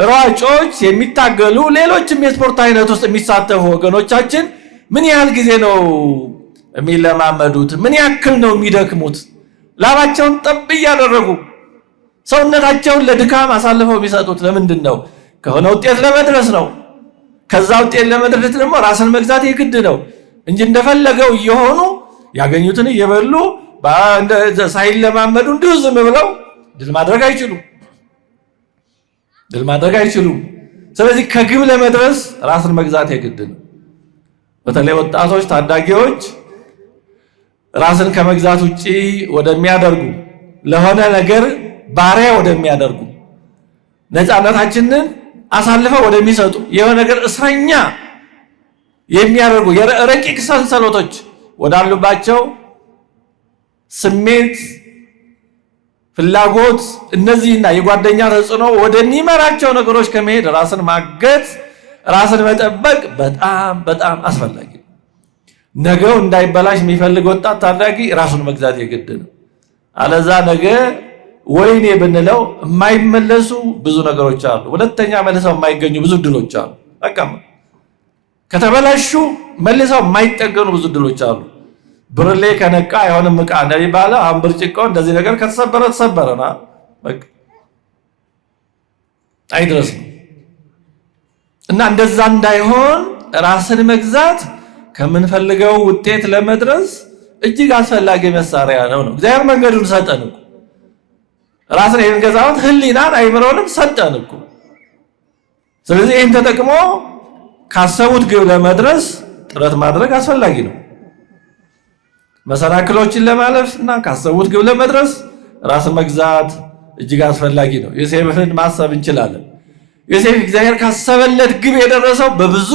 ሯጮች የሚታገሉ፣ ሌሎችም የስፖርት አይነት ውስጥ የሚሳተፉ ወገኖቻችን ምን ያህል ጊዜ ነው የሚለማመዱት? ምን ያክል ነው የሚደክሙት? ላባቸውን ጠብ እያደረጉ ሰውነታቸውን ለድካም አሳልፈው የሚሰጡት ለምንድን ነው? ከሆነ ውጤት ለመድረስ ነው። ከዛ ውጤት ለመድረስ ደግሞ ራስን መግዛት የግድ ነው እንጂ እንደፈለገው እየሆኑ ያገኙትን እየበሉ ሳይለማመዱ እንዲሁ ዝም ብለው ድል ማድረግ አይችሉም። ስለዚህ ከግብ ለመድረስ ራስን መግዛት የግድ ነው። በተለይ ወጣቶች፣ ታዳጊዎች ራስን ከመግዛት ውጪ ወደሚያደርጉ ለሆነ ነገር ባሪያ ወደሚያደርጉ ነፃነታችንን አሳልፈው ወደሚሰጡ የሆነ ነገር እስረኛ የሚያደርጉ ረቂቅ ሰንሰለቶች ወዳሉባቸው ስሜት፣ ፍላጎት፣ እነዚህና የጓደኛ ተጽዕኖ ወደሚመራቸው ነገሮች ከመሄድ ራስን ማገት፣ ራስን መጠበቅ በጣም በጣም አስፈላጊ ነው። ነገው እንዳይበላሽ የሚፈልግ ወጣት ታዳጊ ራሱን መግዛት የግድ ነው። አለዛ ነገ ወይኔ ብንለው የማይመለሱ ብዙ ነገሮች አሉ። ሁለተኛ መልሰው የማይገኙ ብዙ ድሎች አሉ። በቃ ከተበላሹ መልሰው የማይጠገኑ ብዙ ድሎች አሉ። ብርሌ ከነቃ አይሆንም ዕቃ እንደሚባለው አሁን ብርጭቆ እንደዚህ ነገር ከተሰበረ ተሰበረና በቃ አይድረስም። እና እንደዛ እንዳይሆን ራስን መግዛት ከምንፈልገው ውጤት ለመድረስ እጅግ አስፈላጊ መሳሪያ ነው። እግዚአብሔር መንገዱን ሰጠን እኮ ራስን የምንገዛውን ህሊናን አይምሮንም ሰጠን እኮ። ስለዚህ ይህን ተጠቅሞ ካሰቡት ግብ ለመድረስ ጥረት ማድረግ አስፈላጊ ነው። መሰናክሎችን ለማለፍ እና ካሰቡት ግብ ለመድረስ ራስን መግዛት እጅግ አስፈላጊ ነው። ዮሴፍን ማሰብ እንችላለን። ዮሴፍ እግዚአብሔር ካሰበለት ግብ የደረሰው በብዙ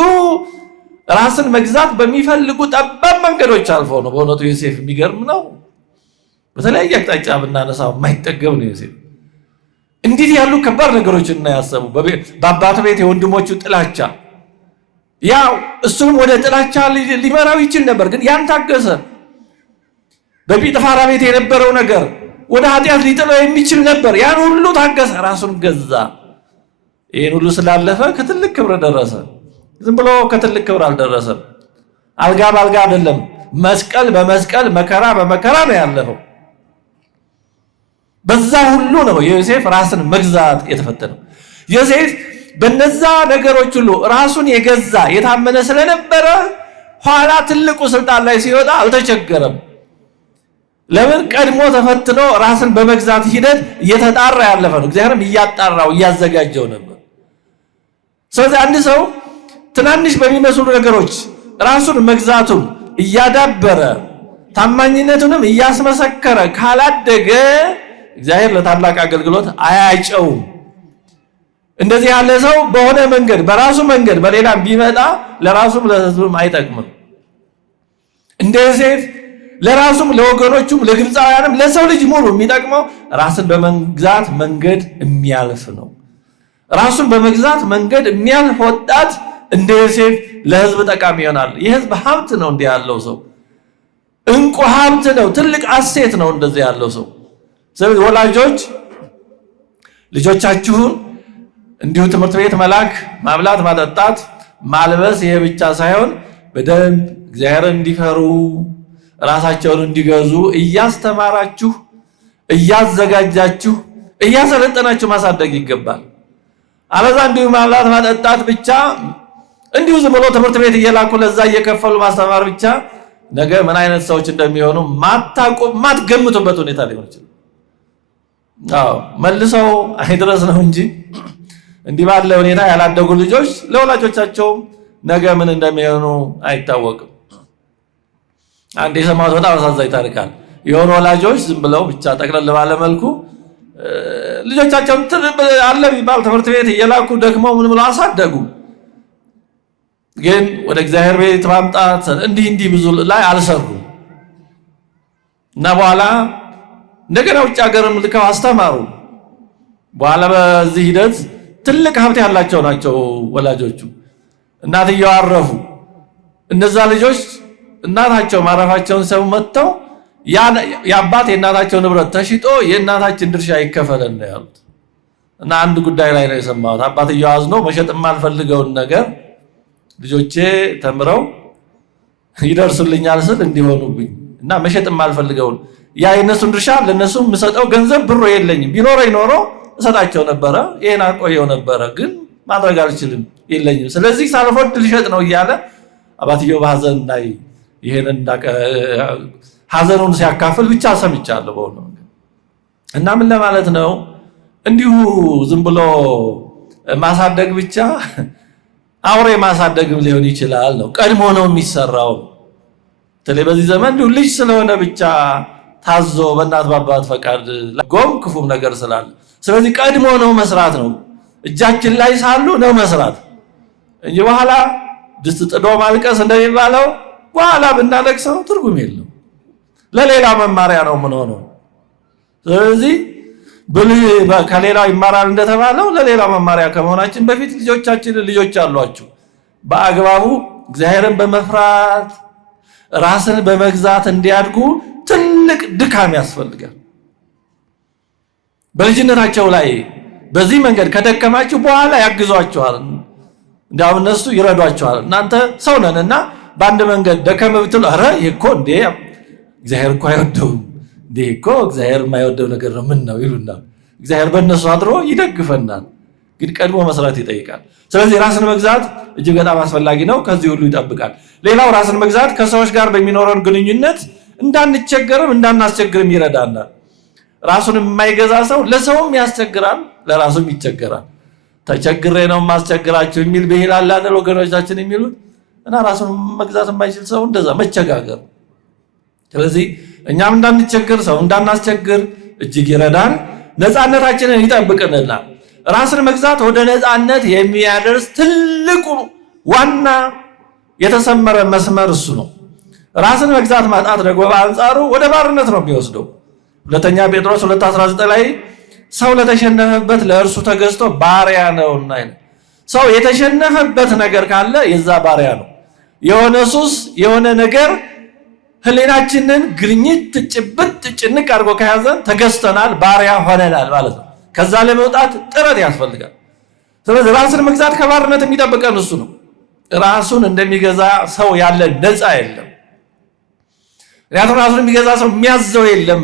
ራስን መግዛት በሚፈልጉ ጠባብ መንገዶች አልፎ ነው። በእውነቱ ዮሴፍ የሚገርም ነው። በተለያየ አቅጣጫ ብናነሳው የማይጠገብ ነው ዮሴፍ። እንዴት ያሉ ከባድ ነገሮችን እና ያሰቡ በአባቱ ቤት የወንድሞቹ ጥላቻ ያው እሱንም ወደ ጥላቻ ሊመራው ይችል ነበር፣ ግን ያን ታገሰ። በጲጥፋራ ቤት የነበረው ነገር ወደ ኃጢአት ሊጥለው የሚችል ነበር፣ ያን ሁሉ ታገሰ፣ ራሱን ገዛ። ይህን ሁሉ ስላለፈ ከትልቅ ክብር ደረሰ። ዝም ብሎ ከትልቅ ክብር አልደረሰም። አልጋ ባልጋ አይደለም፣ መስቀል በመስቀል መከራ በመከራ ነው ያለፈው። በዛ ሁሉ ነው ዮሴፍ ራስን መግዛት የተፈተነው። ዮሴፍ በነዛ ነገሮች ሁሉ ራሱን የገዛ የታመነ ስለነበረ ኋላ ትልቁ ስልጣን ላይ ሲወጣ አልተቸገረም። ለምን? ቀድሞ ተፈትኖ ራስን በመግዛት ሂደት እየተጣራ ያለፈ ነው። እግዚአብሔርም እያጣራው እያዘጋጀው ነበር። ስለዚህ አንድ ሰው ትናንሽ በሚመስሉ ነገሮች ራሱን መግዛቱን እያዳበረ ታማኝነቱንም እያስመሰከረ ካላደገ እግዚአብሔር ለታላቅ አገልግሎት አያጨውም። እንደዚህ ያለ ሰው በሆነ መንገድ በራሱ መንገድ በሌላም ቢመጣ ለራሱም ለሕዝቡም አይጠቅምም። እንደ ዮሴፍ ለራሱም ለወገኖቹም ለግብፃውያንም ለሰው ልጅ ሙሉ የሚጠቅመው ራስን በመግዛት መንገድ የሚያልፍ ነው። ራሱን በመግዛት መንገድ የሚያልፍ ወጣት እንደ ዮሴፍ ለሕዝብ ጠቃሚ ይሆናል። የሕዝብ ሀብት ነው እንዲህ ያለው ሰው፣ እንቁ ሀብት ነው፣ ትልቅ አሴት ነው እንደዚህ ያለው ሰው። ስለዚህ ወላጆች ልጆቻችሁን እንዲሁ ትምህርት ቤት መላክ፣ ማብላት፣ ማጠጣት፣ ማልበስ ይሄ ብቻ ሳይሆን በደንብ እግዚአብሔርን እንዲፈሩ ራሳቸውን እንዲገዙ እያስተማራችሁ እያዘጋጃችሁ እያሰለጠናችሁ ማሳደግ ይገባል። አለዛ እንዲሁ ማብላት ማጠጣት ብቻ እንዲሁ ዝም ብሎ ትምህርት ቤት እየላኩ ለዛ እየከፈሉ ማስተማር ብቻ ነገ ምን አይነት ሰዎች እንደሚሆኑ ማትገምቱበት ሁኔታ ሊሆን ይችላል። መልሰው አይድረስ ነው እንጂ እንዲህ ባለ ሁኔታ ያላደጉ ልጆች ለወላጆቻቸው ነገ ምን እንደሚሆኑ አይታወቅም። አንድ የሰማሁት በጣም አሳዛኝ ታሪክ አለ። የሆኑ ወላጆች ዝም ብለው ብቻ ጠቅለል ባለ መልኩ ልጆቻቸውን አለ ቢባል ትምህርት ቤት እየላኩ ደክመው ምን ብለው አሳደጉ። ግን ወደ እግዚአብሔር ቤት ማምጣት እንዲህ ብዙ ላይ አልሰሩም እና በኋላ እንደገና ውጭ ሀገርም ልከው አስተማሩ። በኋላ በዚህ ሂደት ትልቅ ሀብት ያላቸው ናቸው ወላጆቹ። እናትየው አረፉ። እነዛ ልጆች እናታቸው ማረፋቸውን ሰው መጥተው የአባት የእናታቸው ንብረት ተሽጦ የእናታችን ድርሻ ይከፈለን ነው ያሉት። እና አንድ ጉዳይ ላይ ነው የሰማሁት። አባትየው አዝኖ መሸጥ የማልፈልገውን ነገር ልጆቼ ተምረው ይደርሱልኛል ስል እንዲሆኑብኝ እና መሸጥ የማልፈልገውን ያ የነሱን ድርሻ ለነሱ የምሰጠው ገንዘብ ብሮ የለኝም፣ ቢኖረኝ ኖሮ እሰጣቸው ነበረ፣ ይሄን አቆየው ነበረ፣ ግን ማድረግ አልችልም፣ የለኝም፣ ስለዚህ ሳልፎድ ልሸጥ ነው እያለ አባትየው በሐዘን ላይ ይሄንን ሐዘኑን ሲያካፍል ብቻ ሰምቻለሁ በሆነ እና ምን ለማለት ነው እንዲሁ ዝም ብሎ ማሳደግ ብቻ አውሬ ማሳደግም ሊሆን ይችላል ነው። ቀድሞ ነው የሚሰራው። በተለይ በዚህ ዘመን እንዲሁ ልጅ ስለሆነ ብቻ ታዞ በእናት በአባት ፈቃድ ጎም ክፉም ነገር ስላለ፣ ስለዚህ ቀድሞ ነው መስራት ነው። እጃችን ላይ ሳሉ ነው መስራት እንጂ በኋላ ድስት ጥዶ ማልቀስ እንደሚባለው በኋላ ብናለቅሰው ትርጉም የለው፣ ለሌላ መማሪያ ነው ምን ሆኖ። ስለዚህ ከሌላው ይማራል እንደተባለው ለሌላ መማሪያ ከመሆናችን በፊት ልጆች አሏችሁ በአግባቡ እግዚአብሔርን በመፍራት ራስን በመግዛት እንዲያድጉ ትልቅ ድካም ያስፈልጋል። በልጅነታቸው ላይ በዚህ መንገድ ከደከማችሁ በኋላ ያግዟችኋል። እንዲያውም እነሱ ይረዷችኋል። እናንተ ሰው ነንና በአንድ መንገድ ደከም ብትሉ ኧረ ይሄ እኮ እንዴ እግዚአብሔር እኮ አይወደውም፣ እንዴ እኮ እግዚአብሔር የማይወደው ነገር ነው ምን ነው ይሉና እግዚአብሔር በእነሱ አድሮ ይደግፈናል። ግን ቀድሞ መስራት ይጠይቃል። ስለዚህ ራስን መግዛት እጅግ በጣም አስፈላጊ ነው። ከዚህ ሁሉ ይጠብቃል። ሌላው ራስን መግዛት ከሰዎች ጋር በሚኖረን ግንኙነት እንዳንቸገርም እንዳናስቸግርም ይረዳናል። ራሱን የማይገዛ ሰው ለሰውም ያስቸግራል፣ ለራሱም ይቸገራል። ተቸግሬ ነው ማስቸግራቸው የሚል ብሂል አለ አይደል ወገኖቻችን የሚሉት እና ራሱን መግዛት የማይችል ሰው እንደዛ መቸጋገር። ስለዚህ እኛም እንዳንቸገር ሰው እንዳናስቸግር እጅግ ይረዳል። ነፃነታችንን ይጠብቅልናል። ራስን መግዛት ወደ ነፃነት የሚያደርስ ትልቁ ዋና የተሰመረ መስመር እሱ ነው። ራስን መግዛት ማጣት ደግሞ በአንጻሩ ወደ ባርነት ነው የሚወስደው። ሁለተኛ ጴጥሮስ 2:19 ላይ ሰው ለተሸነፈበት ለእርሱ ተገዝቶ ባሪያ ነውና ይላል። ሰው የተሸነፈበት ነገር ካለ የዛ ባሪያ ነው። የሆነ ሱስ የሆነ ነገር ህሊናችንን ግርኝት ጭብጥ ጭንቅ አድርጎ ከያዘን ተገዝተናል፣ ባሪያ ሆነናል ማለት ነው። ከዛ ለመውጣት ጥረት ያስፈልጋል። ስለዚህ ራስን መግዛት ከባርነት የሚጠብቀን እሱ ነው። ራሱን እንደሚገዛ ሰው ያለ ነፃ የለም። ምክንያቱም ራሱን የሚገዛ ሰው የሚያዘው የለም።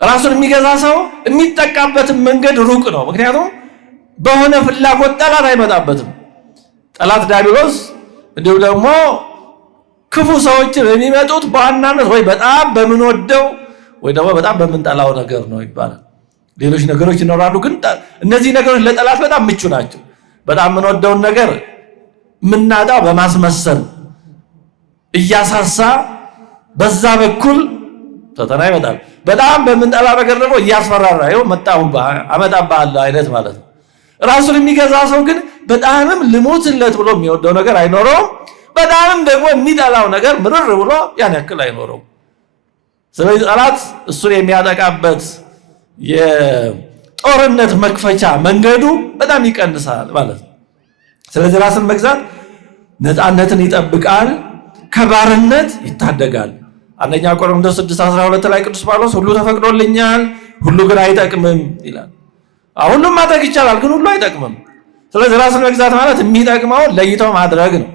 ራሱን የሚገዛ ሰው የሚጠቃበትን መንገድ ሩቅ ነው። ምክንያቱም በሆነ ፍላጎት ጠላት አይመጣበትም። ጠላት ዲያብሎስ እንዲሁም ደግሞ ክፉ ሰዎች የሚመጡት በዋናነት ወይ በጣም በምንወደው ወይ ደግሞ በጣም በምንጠላው ነገር ነው ይባላል። ሌሎች ነገሮች ይኖራሉ፣ ግን እነዚህ ነገሮች ለጠላት በጣም ምቹ ናቸው። በጣም የምንወደውን ነገር የምናጣው በማስመሰል እያሳሳ በዛ በኩል ፈተና ይመጣል። በጣም በምንጠላ ነገር ደግሞ እያስፈራራ ይኸው አመጣብሃለሁ አይነት ማለት ነው። ራሱን የሚገዛ ሰው ግን በጣምም ልሞትለት ብሎ የሚወደው ነገር አይኖረውም። በጣምም ደግሞ የሚጠላው ነገር ምርር ብሎ ያን ያክል አይኖረውም። ስለዚህ ጠላት እሱን የሚያጠቃበት የጦርነት መክፈቻ መንገዱ በጣም ይቀንሳል ማለት ነው። ስለዚህ ራስን መግዛት ነፃነትን ይጠብቃል፣ ከባርነት ይታደጋል። አንደኛ ቆሮንቶስ 6:12 ላይ ቅዱስ ጳውሎስ ሁሉ ተፈቅዶልኛል፣ ሁሉ ግን አይጠቅምም ይላል። ሁሉም ማድረግ ይቻላል፣ ግን ሁሉ አይጠቅምም። ስለዚህ ራስን መግዛት ማለት የሚጠቅመውን ለይቶ ማድረግ ነው።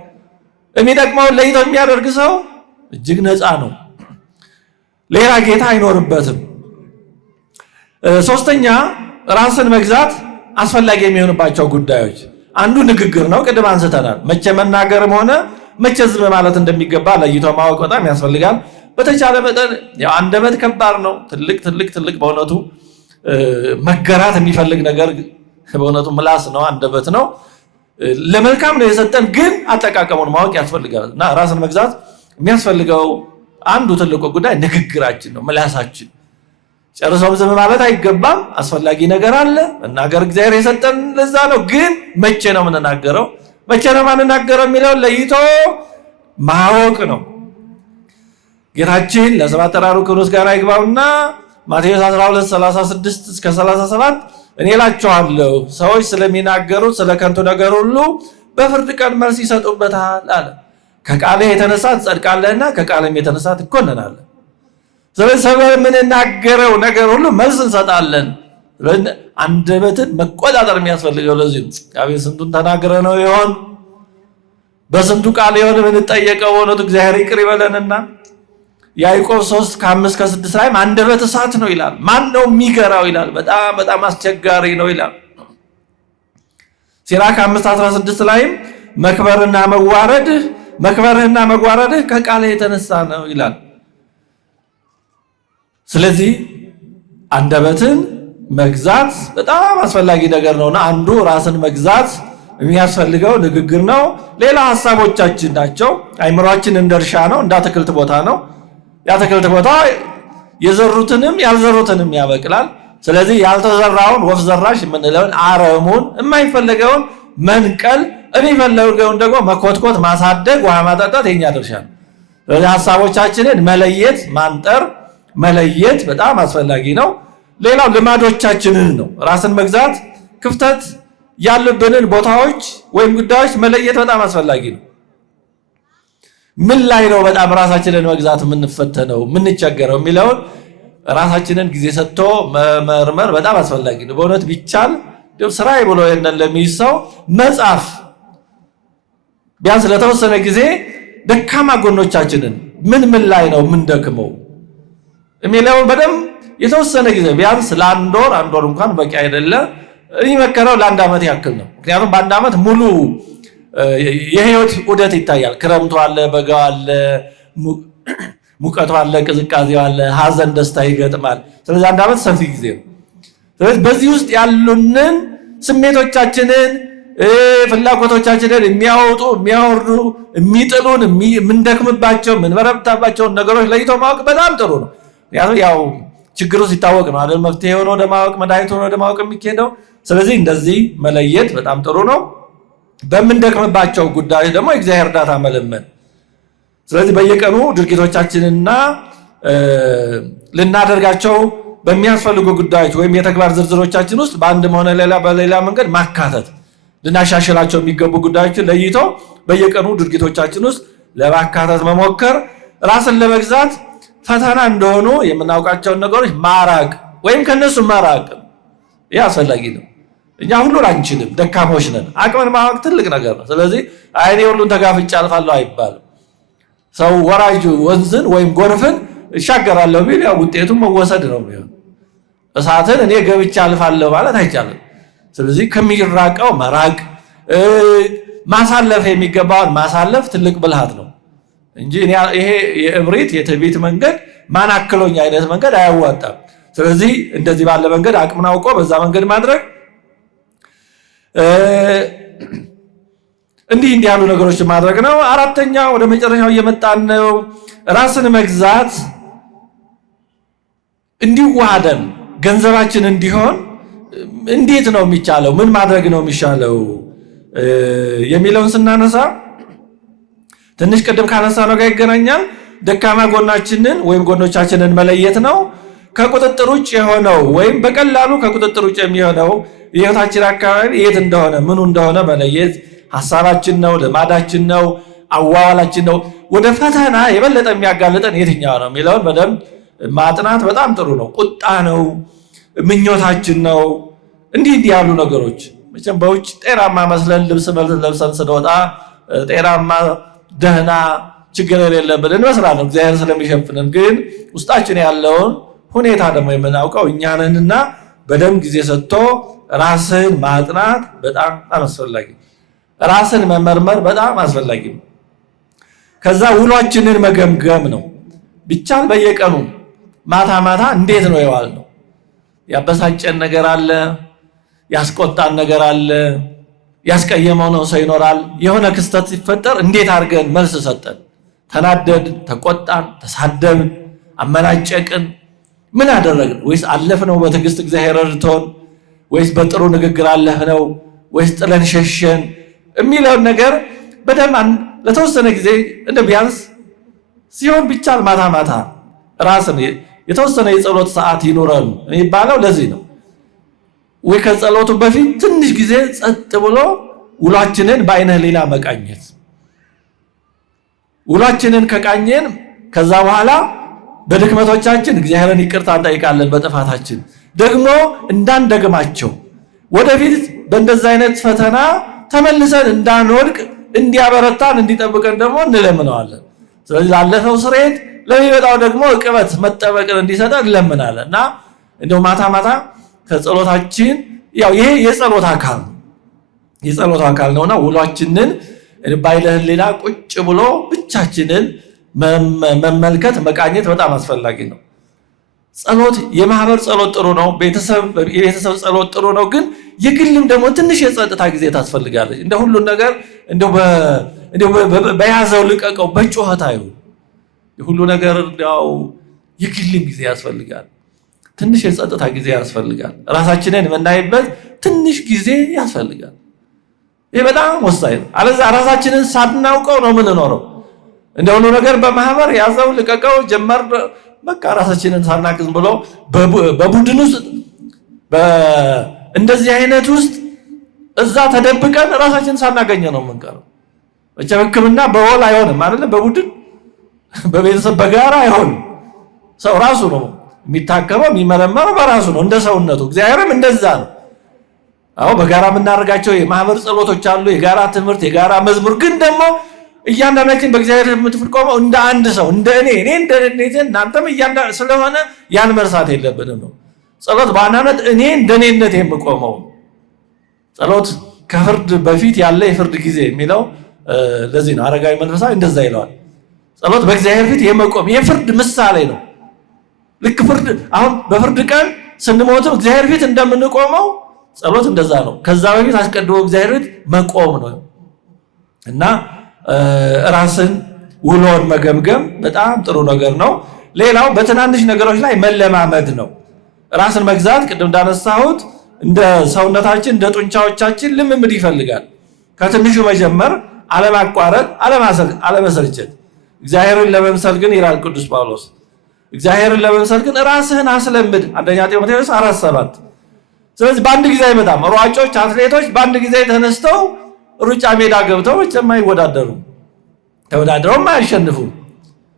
የሚጠቅመውን ለይቶ የሚያደርግ ሰው እጅግ ነፃ ነው። ሌላ ጌታ አይኖርበትም። ሶስተኛ ራስን መግዛት አስፈላጊ የሚሆንባቸው ጉዳዮች አንዱ ንግግር ነው። ቅድም አንስተናል። መቼ መናገርም ሆነ መቼ ዝም ማለት እንደሚገባ ለይቶ ማወቅ በጣም ያስፈልጋል። በተቻለ መጠን ያው አንደበት ከባድ ነው። ትልቅ በእውነቱ መገራት የሚፈልግ ነገር በእውነቱ ምላስ ነው፣ አንደበት ነው። ለመልካም ነው የሰጠን፣ ግን አጠቃቀሙን ማወቅ ያስፈልጋል። እና ራስን መግዛት የሚያስፈልገው አንዱ ትልቁ ጉዳይ ንግግራችን ነው፣ ምላሳችን። ጨርሶም ዝም ማለት አይገባም። አስፈላጊ ነገር አለ መናገር፣ እግዚአብሔር የሰጠን ለዛ ነው። ግን መቼ ነው የምንናገረው፣ መቼ ነው የማንናገረው የሚለው ለይቶ ማወቅ ነው። ጌታችን ለስም አጠራሩ ክብር ምስጋና ይግባውና ማቴዎስ 12:36-37 እኔ እላችኋለሁ ሰዎች ስለሚናገሩት ስለ ከንቱ ነገር ሁሉ በፍርድ ቀን መልስ ይሰጡበታል አለ። ከቃልህ የተነሳ ትጸድቃለህና ከቃልም የተነሳ ትኮነናለህ። ስለዚህ ሰው የምንናገረው ነገር ሁሉ መልስ እንሰጣለን። አንደበትን መቆጣጠር የሚያስፈልገው ለዚህ ነው። አቤት ስንቱን ተናግረ ነው ይሆን? በስንቱ ቃል ይሆን የምንጠየቀው? እውነቱ እግዚአብሔር ይቅር ይበለንና ያዕቆብ 3:5-6 ላይ አንደበት እሳት ነው ይላል። ማን ነው የሚገራው ይላል። በጣም አስቸጋሪ ነው ይላል። ሲራክ 5:16 ላይም መክበርህና መዋረድህ ከቃልህ የተነሳ ነው ይላል። ስለዚህ አንደበትን መግዛት በጣም አስፈላጊ ነገር ነውና አንዱ ራስን መግዛት የሚያስፈልገው ንግግር ነው። ሌላ ሐሳቦቻችን ናቸው። አይምሮአችን እንደ እርሻ ነው፣ እንደ አትክልት ቦታ ነው። የአትክልት ቦታ የዘሩትንም ያልዘሩትንም ያበቅላል። ስለዚህ ያልተዘራውን ወፍ ዘራሽ የምንለውን አረሙን የማይፈልገውን መንቀል፣ የሚፈልገውን ደግሞ መኮትኮት፣ ማሳደግ፣ ውሃ ማጠጣት የኛ ድርሻ ነው። ስለዚህ ሐሳቦቻችንን መለየት፣ ማንጠር፣ መለየት በጣም አስፈላጊ ነው። ሌላው ልማዶቻችንን ነው። ራስን መግዛት ክፍተት ያሉብንን ቦታዎች ወይም ጉዳዮች መለየት በጣም አስፈላጊ ነው። ምን ላይ ነው በጣም ራሳችንን መግዛት የምንፈተነው የምንቸገረው የሚለውን ራሳችንን ጊዜ ሰጥቶ መመርመር በጣም አስፈላጊ ነው። በእውነት ቢቻል ስራዬ ብሎ ለሚይዝ ሰው መጻፍ ቢያንስ ለተወሰነ ጊዜ ደካማ ጎኖቻችንን ምን ላይ ነው የምንደክመው የሚለውን በደንብ የተወሰነ ጊዜ ቢያንስ ለአንድ ወር እንኳን በቂ አይደለም። የሚመከረው ለአንድ ዓመት ያክል ነው። ምክንያቱም በአንድ ዓመት ሙሉ የህይወት ዑደት ይታያል። ክረምቱ አለ፣ በጋው አለ፣ ሙቀቱ አለ፣ ቅዝቃዜው አለ፣ ሀዘን ደስታ ይገጥማል። ስለዚህ አንድ ዓመት ሰፊ ጊዜ ነው። ስለዚህ በዚህ ውስጥ ያሉንን ስሜቶቻችንን ፍላጎቶቻችንን የሚያወጡ የሚያወርዱ የሚጥሉን የምንደክምባቸው የምንበረታባቸውን ነገሮች ለይቶ ማወቅ በጣም ጥሩ ነው። ምክንያቱም ያው ችግሩ ሲታወቅ ነው አይደል መፍትሄ ሆኖ ወደ ማወቅ መድኃኒት ሆኖ ወደ ማወቅ የሚካሄደው። ስለዚህ እንደዚህ መለየት በጣም ጥሩ ነው። በምንደክምባቸው ጉዳዮች ደግሞ የእግዚአብሔር እርዳታ መለመን። ስለዚህ በየቀኑ ድርጊቶቻችንና ልናደርጋቸው በሚያስፈልጉ ጉዳዮች ወይም የተግባር ዝርዝሮቻችን ውስጥ በአንድም ሆነ በሌላ መንገድ ማካተት ልናሻሽላቸው የሚገቡ ጉዳዮችን ለይቶ በየቀኑ ድርጊቶቻችን ውስጥ ለማካተት መሞከር ራስን ለመግዛት ፈተና እንደሆኑ የምናውቃቸውን ነገሮች ማራቅ ወይም ከነሱ ማራቅ ያስፈልጋል ነው። እኛ ሁሉን አንችልም፣ ደካሞች ነን። አቅምን ማወቅ ትልቅ ነገር ነው። ስለዚህ እኔ ሁሉን ተጋፍጬ አልፋለሁ አይባልም። ሰው ወራጅ ወንዝን ወይም ጎርፍን እሻገራለሁ ቢል ያው ውጤቱ መወሰድ ነው የሚሆን። እሳትን እኔ ገብቼ አልፋለሁ ማለት አይቻልም። ስለዚህ ከሚራቀው መራቅ፣ ማሳለፍ የሚገባውን ማሳለፍ ትልቅ ብልሃት ነው እንጂ ይሄ የእብሪት የትዕቢት መንገድ ማናክሎኝ አይነት መንገድ አያዋጣም። ስለዚህ እንደዚህ ባለ መንገድ አቅምን አውቆ በዛ መንገድ ማድረግ እንዲህ ያሉ ነገሮች ማድረግ ነው። አራተኛ ወደ መጨረሻው እየመጣን ነው። ራስን መግዛት እንዲዋሃደን ገንዘባችን እንዲሆን እንዴት ነው የሚቻለው? ምን ማድረግ ነው የሚሻለው የሚለውን ስናነሳ ትንሽ ቅድም ካነሳነው ጋር ይገናኛል። ደካማ ጎናችንን ወይም ጎኖቻችንን መለየት ነው። ከቁጥጥር ውጭ የሆነው ወይም በቀላሉ ከቁጥጥር ውጭ የሚሆነው የህይወታችን አካባቢ የት እንደሆነ ምኑ እንደሆነ መለየት ሐሳባችን ነው፣ ልማዳችን ነው፣ አዋዋላችን ነው። ወደ ፈተና የበለጠ የሚያጋልጠን የትኛው ነው የሚለውን በደንብ ማጥናት በጣም ጥሩ ነው። ቁጣ ነው፣ ምኞታችን ነው፣ እንዲህ ያሉ ነገሮች መቼም በውጭ ጤናማ መስለን ልብስ ለብሰን ስንወጣ ጤናማ ደህና ችግር የሌለብን እንመስላለን እግዚአብሔር ስለሚሸፍንን፣ ግን ውስጣችን ያለውን ሁኔታ ደግሞ የምናውቀው እኛ ነንና በደንብ ጊዜ ሰጥቶ ራስን ማጥናት በጣም አስፈላጊ፣ ራስን መመርመር በጣም አስፈላጊ ነው። ከዛ ውሏችንን መገምገም ነው። ቢቻል በየቀኑ ማታ ማታ እንዴት ነው የዋልነው? ያበሳጨን ነገር አለ፣ ያስቆጣን ነገር አለ፣ ያስቀየመው ነው ሰው ይኖራል። የሆነ ክስተት ሲፈጠር እንዴት አድርገን መልስ ሰጠን? ተናደድን፣ ተቆጣን፣ ተሳደብን፣ አመናጨቅን፣ ምን አደረግን? ወይስ አለፍነው በትዕግስት እግዚአብሔር ረድቶን? ወይስ በጥሩ ንግግር አለፍነው? ወይስ ጥለን ሸሸን? የሚለውን ነገር በደንብ ለተወሰነ ጊዜ እንደ ቢያንስ ሲሆን ቢቻል ማታ ማታ ራስን የተወሰነ የጸሎት ሰዓት ይኖረን የሚባለው ለዚህ ነው። ወይ ከጸሎቱ በፊት ትንሽ ጊዜ ጸጥ ብሎ ውሏችንን በአይነ ህሊና መቃኘት። ውሏችንን ከቃኘን ከዛ በኋላ በድክመቶቻችን እግዚአብሔርን ይቅርታ እንጠይቃለን። በጥፋታችን ደግሞ እንዳንደግማቸው ወደፊት በእንደዚህ አይነት ፈተና ተመልሰን እንዳንወድቅ እንዲያበረታን እንዲጠብቀን ደግሞ እንለምነዋለን። ስለዚህ ላለፈው ስርየት ለሚመጣው ደግሞ ዕቅበት መጠበቅን እንዲሰጠን እንለምናለን እና እንደው ማታ ማታ ከጸሎታችን ያው ይሄ የጸሎት አካል ነውና ውሏችንን በአይነ ህሊና ቁጭ ብሎ ብቻችንን መመልከት መቃኘት በጣም አስፈላጊ ነው። ጸሎት የማህበር ጸሎት ጥሩ ነው። የቤተሰብ ጸሎት ጥሩ ነው። ግን የግልም ደግሞ ትንሽ የጸጥታ ጊዜ ታስፈልጋለች። እንደ ሁሉ ነገር እንደው በያዘው ልቀቀው በጩኸት አይሁን። ሁሉ ነገር ያው የግልም ጊዜ ያስፈልጋል። ትንሽ የጸጥታ ጊዜ ያስፈልጋል። ራሳችንን የምናይበት ትንሽ ጊዜ ያስፈልጋል። ይህ በጣም ወሳኝ ነው። አለዛ ራሳችንን ሳናውቀው ነው የምንኖረው። እንደ ሁሉ ነገር በማህበር ያዘው ልቀቀው ጀመር በቃ ራሳችንን ሳናቅም ብሎ በቡድን ውስጥ እንደዚህ አይነት ውስጥ እዛ ተደብቀን ራሳችንን ሳናገኘ ነው የምንቀረው። መቼም ሕክምና በወል አይሆንም አይደለ? በቡድን በቤተሰብ በጋራ አይሆንም። ሰው ራሱ ነው የሚታከመው የሚመረመረው በራሱ ነው እንደ ሰውነቱ። እግዚአብሔርም እንደዛ ነው። አዎ በጋራ የምናደርጋቸው የማህበር ጸሎቶች አሉ፣ የጋራ ትምህርት፣ የጋራ መዝሙር። ግን ደግሞ እያንዳንዳችን በእግዚአብሔር የምትቆመው እንደ አንድ ሰው እንደ እኔ እንደ እናንተም እያንዳንዱ ስለሆነ ያን መርሳት የለብንም ነው። ጸሎት በዋናነት እኔ እንደኔነት የምቆመው ጸሎት ከፍርድ በፊት ያለ የፍርድ ጊዜ የሚለው ለዚህ ነው። አረጋዊ መንፈሳዊ እንደዛ ይለዋል። ጸሎት በእግዚአብሔር ፊት የመቆም የፍርድ ምሳሌ ነው። ልክ ፍርድ አሁን በፍርድ ቀን ስንሞትም እግዚአብሔር ፊት እንደምንቆመው ጸሎት እንደዛ ነው። ከዛ በፊት አስቀድሞ እግዚአብሔር ፊት መቆም ነው እና ራስን ውሎን መገምገም በጣም ጥሩ ነገር ነው። ሌላው በትናንሽ ነገሮች ላይ መለማመድ ነው። ራስን መግዛት ቅድም እንዳነሳሁት እንደ ሰውነታችን እንደ ጡንቻዎቻችን ልምምድ ይፈልጋል። ከትንሹ መጀመር፣ አለማቋረጥ፣ አለመሰልቸት። እግዚአብሔርን ለመምሰል ግን ይላል ቅዱስ ጳውሎስ እግዚአብሔርን ለመምሰል ግን ራስህን አስለምድ። አንደኛ ጢሞቴዎስ 4:7። ስለዚህ በአንድ ጊዜ አይመጣም። ሯጮች፣ አትሌቶች በአንድ ጊዜ ተነስተው ሩጫ ሜዳ ገብተው መቼም አይወዳደሩም። ተወዳድረውም አያሸንፉም።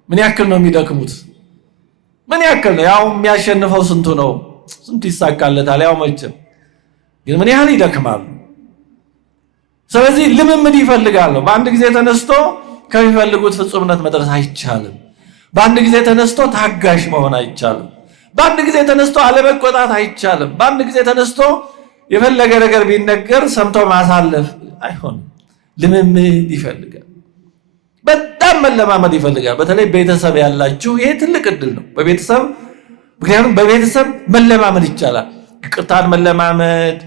ምን ያክል ነው የሚደክሙት? ምን ያክል ነው? ያው የሚያሸንፈው ስንቱ ነው? ስንቱ ይሳካለታል? ያው መቼም ግን ምን ያህል ይደክማሉ። ስለዚህ ልምምድ ይፈልጋሉ። በአንድ ጊዜ ተነስቶ ከሚፈልጉት ፍጹምነት መድረስ አይቻልም። በአንድ ጊዜ ተነስቶ ታጋሽ መሆን አይቻልም። በአንድ ጊዜ ተነስቶ አለመቆጣት አይቻልም። በአንድ ጊዜ ተነስቶ የፈለገ ነገር ቢነገር ሰምቶ ማሳለፍ አይሆንም። ልምምድ ይፈልጋል። በጣም መለማመድ ይፈልጋል። በተለይ ቤተሰብ ያላችሁ ይሄ ትልቅ እድል ነው። ምክንያቱም በቤተሰብ መለማመድ ይቻላል። ይቅርታን መለማመድ፣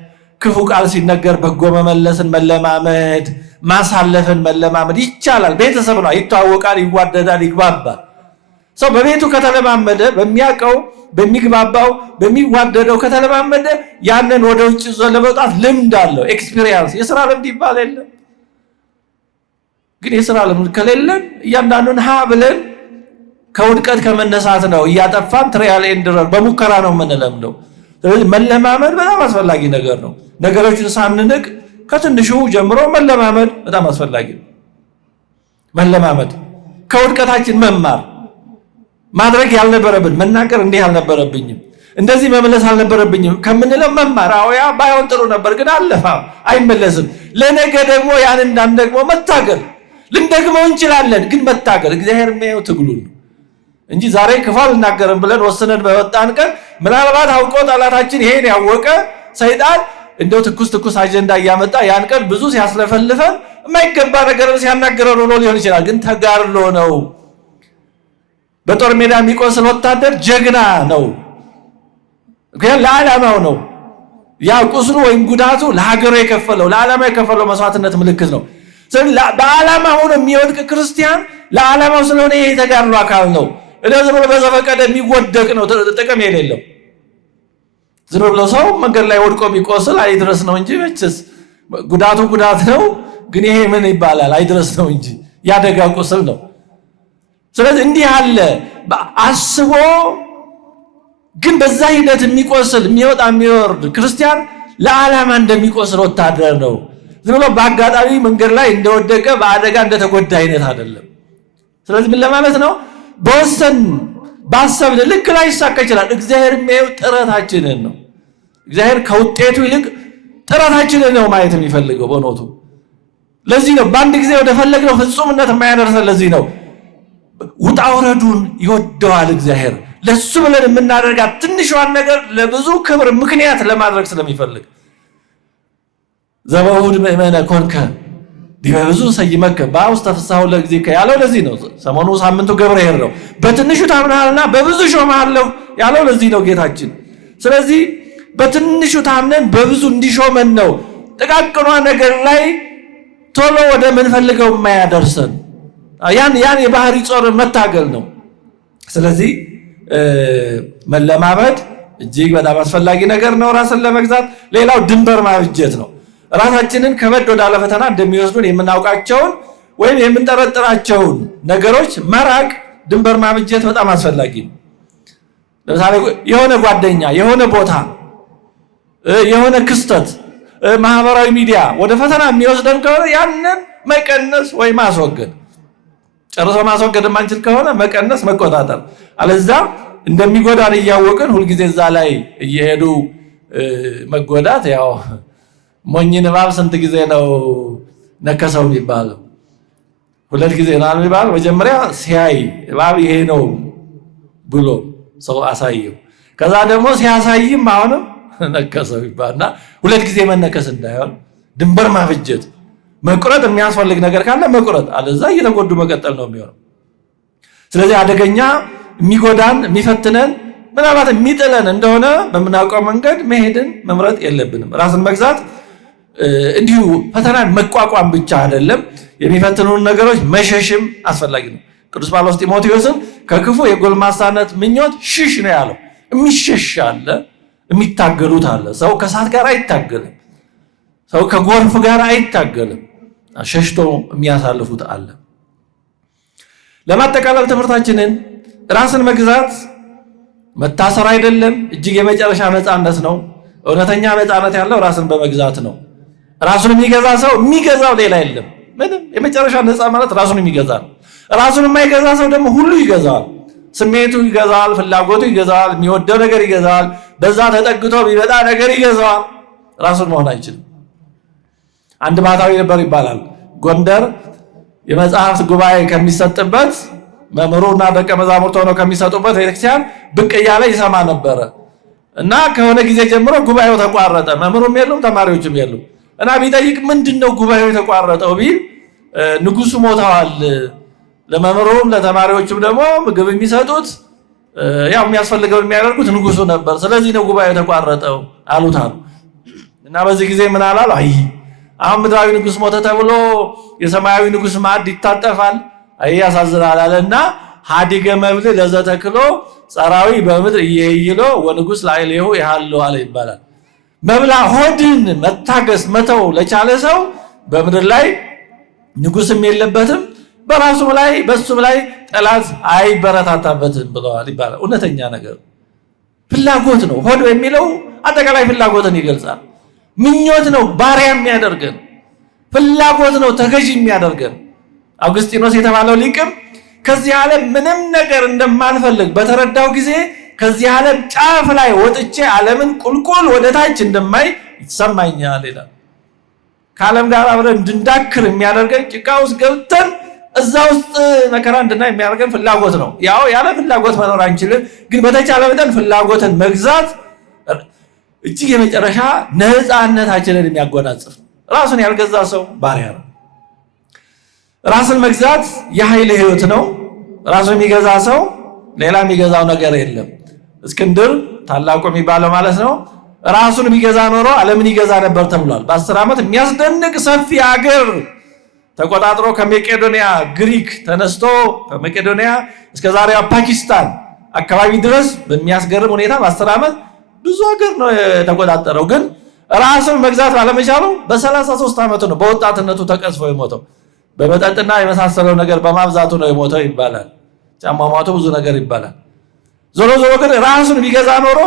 ክፉ ቃል ሲነገር በጎ መመለስን መለማመድ፣ ማሳለፍን መለማመድ ይቻላል። ቤተሰብ ነው፣ ይተዋወቃል፣ ይዋደዳል፣ ይግባባል። ሰው በቤቱ ከተለማመደ፣ በሚያውቀው፣ በሚግባባው፣ በሚዋደደው ከተለማመደ ያንን ወደ ውጭ ይዞ ለመውጣት ልምድ አለው። ኤክስፒሪየንስ፣ የሥራ ልምድ ይባል የለም። ግን የሥራ ልምድ ከሌለን እያንዳንዱን ብለን ከውድቀት ከመነሳት ነው እያጠፋን ትሪያል ኤንድ ኤረር በሙከራ ነው የምንለምደው። ስለዚህ መለማመድ በጣም አስፈላጊ ነገር ነው። ነገሮችን ሳንንቅ ከትንሹ ጀምሮ መለማመድ በጣም አስፈላጊ ነው። መለማመድ፣ ከውድቀታችን መማር፣ ማድረግ ያልነበረብን መናገር እንዲህ አልነበረብኝም፣ እንደዚህ መመለስ አልነበረብኝም ከምንለው መማር። ያ ባይሆን ጥሩ ነበር ግን አለፋ አይመለስም። ለነገ ደግሞ ያን እንዳንደግሞ መታገል። ልንደግመው እንችላለን ግን መታገል። እግዚአብሔር የሚያየው ትግሉን እንጂ ዛሬ ክፉ አልናገርም ብለን ወስነን በወጣን ቀን ምናልባት አውቆ ጠላታችን ይሄን ያወቀ ሰይጣን እንደው ትኩስ አጀንዳ እያመጣ ያን ቀን ብዙ ሲያስለፈልፈን የማይገባ ነገር ሲያናገረን ሆኖ ሊሆን ይችላል። ግን ተጋድሎ ነው። በጦር ሜዳ የሚቆስል ወታደር ጀግና ነው። ግን ለዓላማው ነው። ያ ቁስሉ ወይም ጉዳቱ ለሀገሩ የከፈለው ለዓላማው የከፈለው መስዋዕትነት ምልክት ነው። ስለዚህ በዓላማው ሆኖ የሚወድቅ ክርስቲያን ለዓላማው ስለሆነ ይሄ የተጋድሎ አካል ነው። ዝም ብሎ በዘፈቀደ የሚወደቅ ነው፣ ጥቅም የሌለው። ዝም ብሎ ሰው መንገድ ላይ ወድቆ የሚቆስል አይድረስ ነው እንጂ መቼስ ጉዳቱ ጉዳት ነው። ግን ይሄ ምን ይባላል? አይድረስ ነው እንጂ ያደጋ ቁስል ነው። ስለዚህ እንዲህ አለ አስቦ ግን በዛ ሂደት የሚቆስል የሚወጣ የሚወርድ ክርስቲያን ለዓላማ እንደሚቆስል ወታደር ነው። ዝም ብሎ በአጋጣሚ መንገድ ላይ እንደወደቀ በአደጋ እንደተጎዳ አይነት አይደለም። ስለዚህ ምን ለማለት ነው? በወሰን ባሰብን ልክ ላይ ይሳካ ይችላል። እግዚአብሔር የሚያየው ጥረታችንን ነው። እግዚአብሔር ከውጤቱ ይልቅ ጥረታችንን ነው ማየት የሚፈልገው በእውነቱ። ለዚህ ነው በአንድ ጊዜ ወደ ፈለግነው ፍጹምነት የማያደርሰን። ለዚህ ነው ውጣ ውረዱን ይወደዋል እግዚአብሔር። ለሱ ብለን የምናደርጋት ትንሿን ነገር ለብዙ ክብር ምክንያት ለማድረግ ስለሚፈልግ ዘበውድ ምእመነ ኮንከ ዲበ ብዙ ሰይመከ በውስተ ፍስሐሁ ለእግዚእከ ያለው ለዚህ ነው። ሰሞኑ ሳምንቱ ገብርኄር ነው። በትንሹ ታምናልና በብዙ ሾምሃለሁ ያለው ለዚህ ነው ጌታችን። ስለዚህ በትንሹ ታምነን በብዙ እንዲሾመን ነው። ጥቃቅኗ ነገር ላይ ቶሎ ወደ ምንፈልገው የማያደርሰን ያን የባህሪ ጾር መታገል ነው። ስለዚህ መለማመድ እጅግ በጣም አስፈላጊ ነገር ነው ራስን ለመግዛት። ሌላው ድንበር ማብጀት ነው። ራሳችንን ከበድ ወዳለ ፈተና እንደሚወስዱን የምናውቃቸውን ወይም የምንጠረጥራቸውን ነገሮች መራቅ፣ ድንበር ማብጀት በጣም አስፈላጊ ነው። ለምሳሌ የሆነ ጓደኛ፣ የሆነ ቦታ፣ የሆነ ክስተት፣ ማህበራዊ ሚዲያ ወደ ፈተና የሚወስደን ከሆነ ያንን መቀነስ ወይ ማስወገድ። ጨርሶ ማስወገድ የማንችል ከሆነ መቀነስ፣ መቆጣጠር። አለዛ እንደሚጎዳን እያወቅን ሁልጊዜ እዛ ላይ እየሄዱ መጎዳት ያው ሞኝን እባብ ስንት ጊዜ ነው ነከሰው የሚባለው? ሁለት ጊዜ ነው የሚባለው። መጀመሪያ ሲያይ እባብ ይሄ ነው ብሎ ሰው አሳየው። ከዛ ደግሞ ሲያሳይም አሁንም ነከሰው ይባልና ሁለት ጊዜ መነከስ እንዳይሆን ድንበር ማብጀት፣ መቁረጥ የሚያስፈልግ ነገር ካለ መቁረጥ፣ አለዛ እየተጎዱ መቀጠል ነው የሚሆነው። ስለዚህ አደገኛ የሚጎዳን የሚፈትነን ምናልባት የሚጥለን እንደሆነ በምናውቀው መንገድ መሄድን መምረጥ የለብንም። ራስን መግዛት እንዲሁ ፈተናን መቋቋም ብቻ አይደለም፣ የሚፈትኑን ነገሮች መሸሽም አስፈላጊ ነው። ቅዱስ ጳውሎስ ጢሞቴዎስን ከክፉ የጎልማሳነት ምኞት ሽሽ ነው ያለው። የሚሸሽ አለ፣ የሚታገሉት አለ። ሰው ከእሳት ጋር አይታገልም፣ ሰው ከጎርፍ ጋር አይታገልም። ሸሽቶ የሚያሳልፉት አለ። ለማጠቃለል ትምህርታችንን ራስን መግዛት መታሰር አይደለም። እጅግ የመጨረሻ ነፃነት ነው። እውነተኛ ነፃነት ያለው ራስን በመግዛት ነው። ራሱን የሚገዛ ሰው የሚገዛው ሌላ የለም። ምንም የመጨረሻ ነፃ ማለት ራሱን የሚገዛ ነው። ራሱን የማይገዛ ሰው ደግሞ ሁሉ ይገዛዋል። ስሜቱ ይገዛዋል፣ ፍላጎቱ ይገዛዋል፣ የሚወደው ነገር ይገዛዋል፣ በዛ ተጠግቶ ቢመጣ ነገር ይገዛዋል። ራሱን መሆን አይችልም። አንድ ባህታዊ ነበር ይባላል። ጎንደር የመጽሐፍት ጉባኤ ከሚሰጥበት መምህሩና ደቀ መዛሙርቱ ሆነው ከሚሰጡበት ቤተክርስቲያን ብቅ እያለ ይሰማ ነበረ እና ከሆነ ጊዜ ጀምሮ ጉባኤው ተቋረጠ። መምህሩም የሉም፣ ተማሪዎችም የሉም። እና ቢጠይቅ ምንድነው ጉባኤው የተቋረጠው ቢል ንጉሱ ሞተዋል፣ ለመምህሩም ለተማሪዎችም ደግሞ ምግብ የሚሰጡት ያው የሚያስፈልገው የሚያደርጉት ንጉሱ ነበር፣ ስለዚህ ነው ጉባኤው የተቋረጠው አሉት አሉ። እና በዚህ ጊዜ ምን አላሉ? አይ አሁን ምድራዊ ንጉስ ሞተ ተብሎ የሰማያዊ ንጉስ ማዕድ ይታጠፋል? አይ ያሳዝናል አለና ሀዲገ መብል ለዘተክሎ ጸራዊ በምድር እየይሎ ወንጉስ ላይሌሁ ያህሉ አለ ይባላል። መብላ ሆድን መታገስ መተው ለቻለ ሰው በምድር ላይ ንጉስም የለበትም፣ በራሱም ላይ በሱም ላይ ጠላት አይበረታታበትም ብለዋል ይባላል። እውነተኛ ነገር ፍላጎት ነው። ሆድ የሚለው አጠቃላይ ፍላጎትን ይገልጻል። ምኞት ነው ባሪያ የሚያደርገን፣ ፍላጎት ነው ተገዥ የሚያደርገን። አውግስጢኖስ የተባለው ሊቅም ከዚህ ዓለም ምንም ነገር እንደማልፈልግ በተረዳው ጊዜ ከዚህ ዓለም ጫፍ ላይ ወጥቼ ዓለምን ቁልቁል ወደ ታች እንደማይ ይሰማኛል ይላል። ከዓለም ጋር አብረን እንድንዳክር የሚያደርገን ጭቃ ውስጥ ገብተን እዛ ውስጥ መከራ እንድናይ የሚያደርገን ፍላጎት ነው። ያው ያለ ፍላጎት መኖር አንችልም፣ ግን በተቻለ መጠን ፍላጎትን መግዛት እጅግ የመጨረሻ ነፃነታችንን የሚያጎናጽፍ። ራሱን ያልገዛ ሰው ባሪያ ነው። ራስን መግዛት የኃይል ህይወት ነው። ራሱን የሚገዛ ሰው ሌላ የሚገዛው ነገር የለም። እስክንድር ታላቁ የሚባለው ማለት ነው ራሱን የሚገዛ ኖሮ ዓለምን ይገዛ ነበር ተብሏል። በ10 ዓመት የሚያስደንቅ ሰፊ ሀገር ተቆጣጥሮ ከመቄዶንያ ግሪክ ተነስቶ ከመቄዶንያ እስከ ዛሬዋ ፓኪስታን አካባቢ ድረስ በሚያስገርም ሁኔታ በ10 ዓመት ብዙ ሀገር ነው የተቆጣጠረው። ግን ራሱን መግዛት ባለመቻሉ በ33 ዓመቱ ነው በወጣትነቱ ተቀስፎ የሞተው። በመጠጥና የመሳሰለው ነገር በማብዛቱ ነው የሞተው ይባላል። ጫማማቱ ብዙ ነገር ይባላል። ዞሮ ዞሮ ግን ራሱን ቢገዛ ኖሮ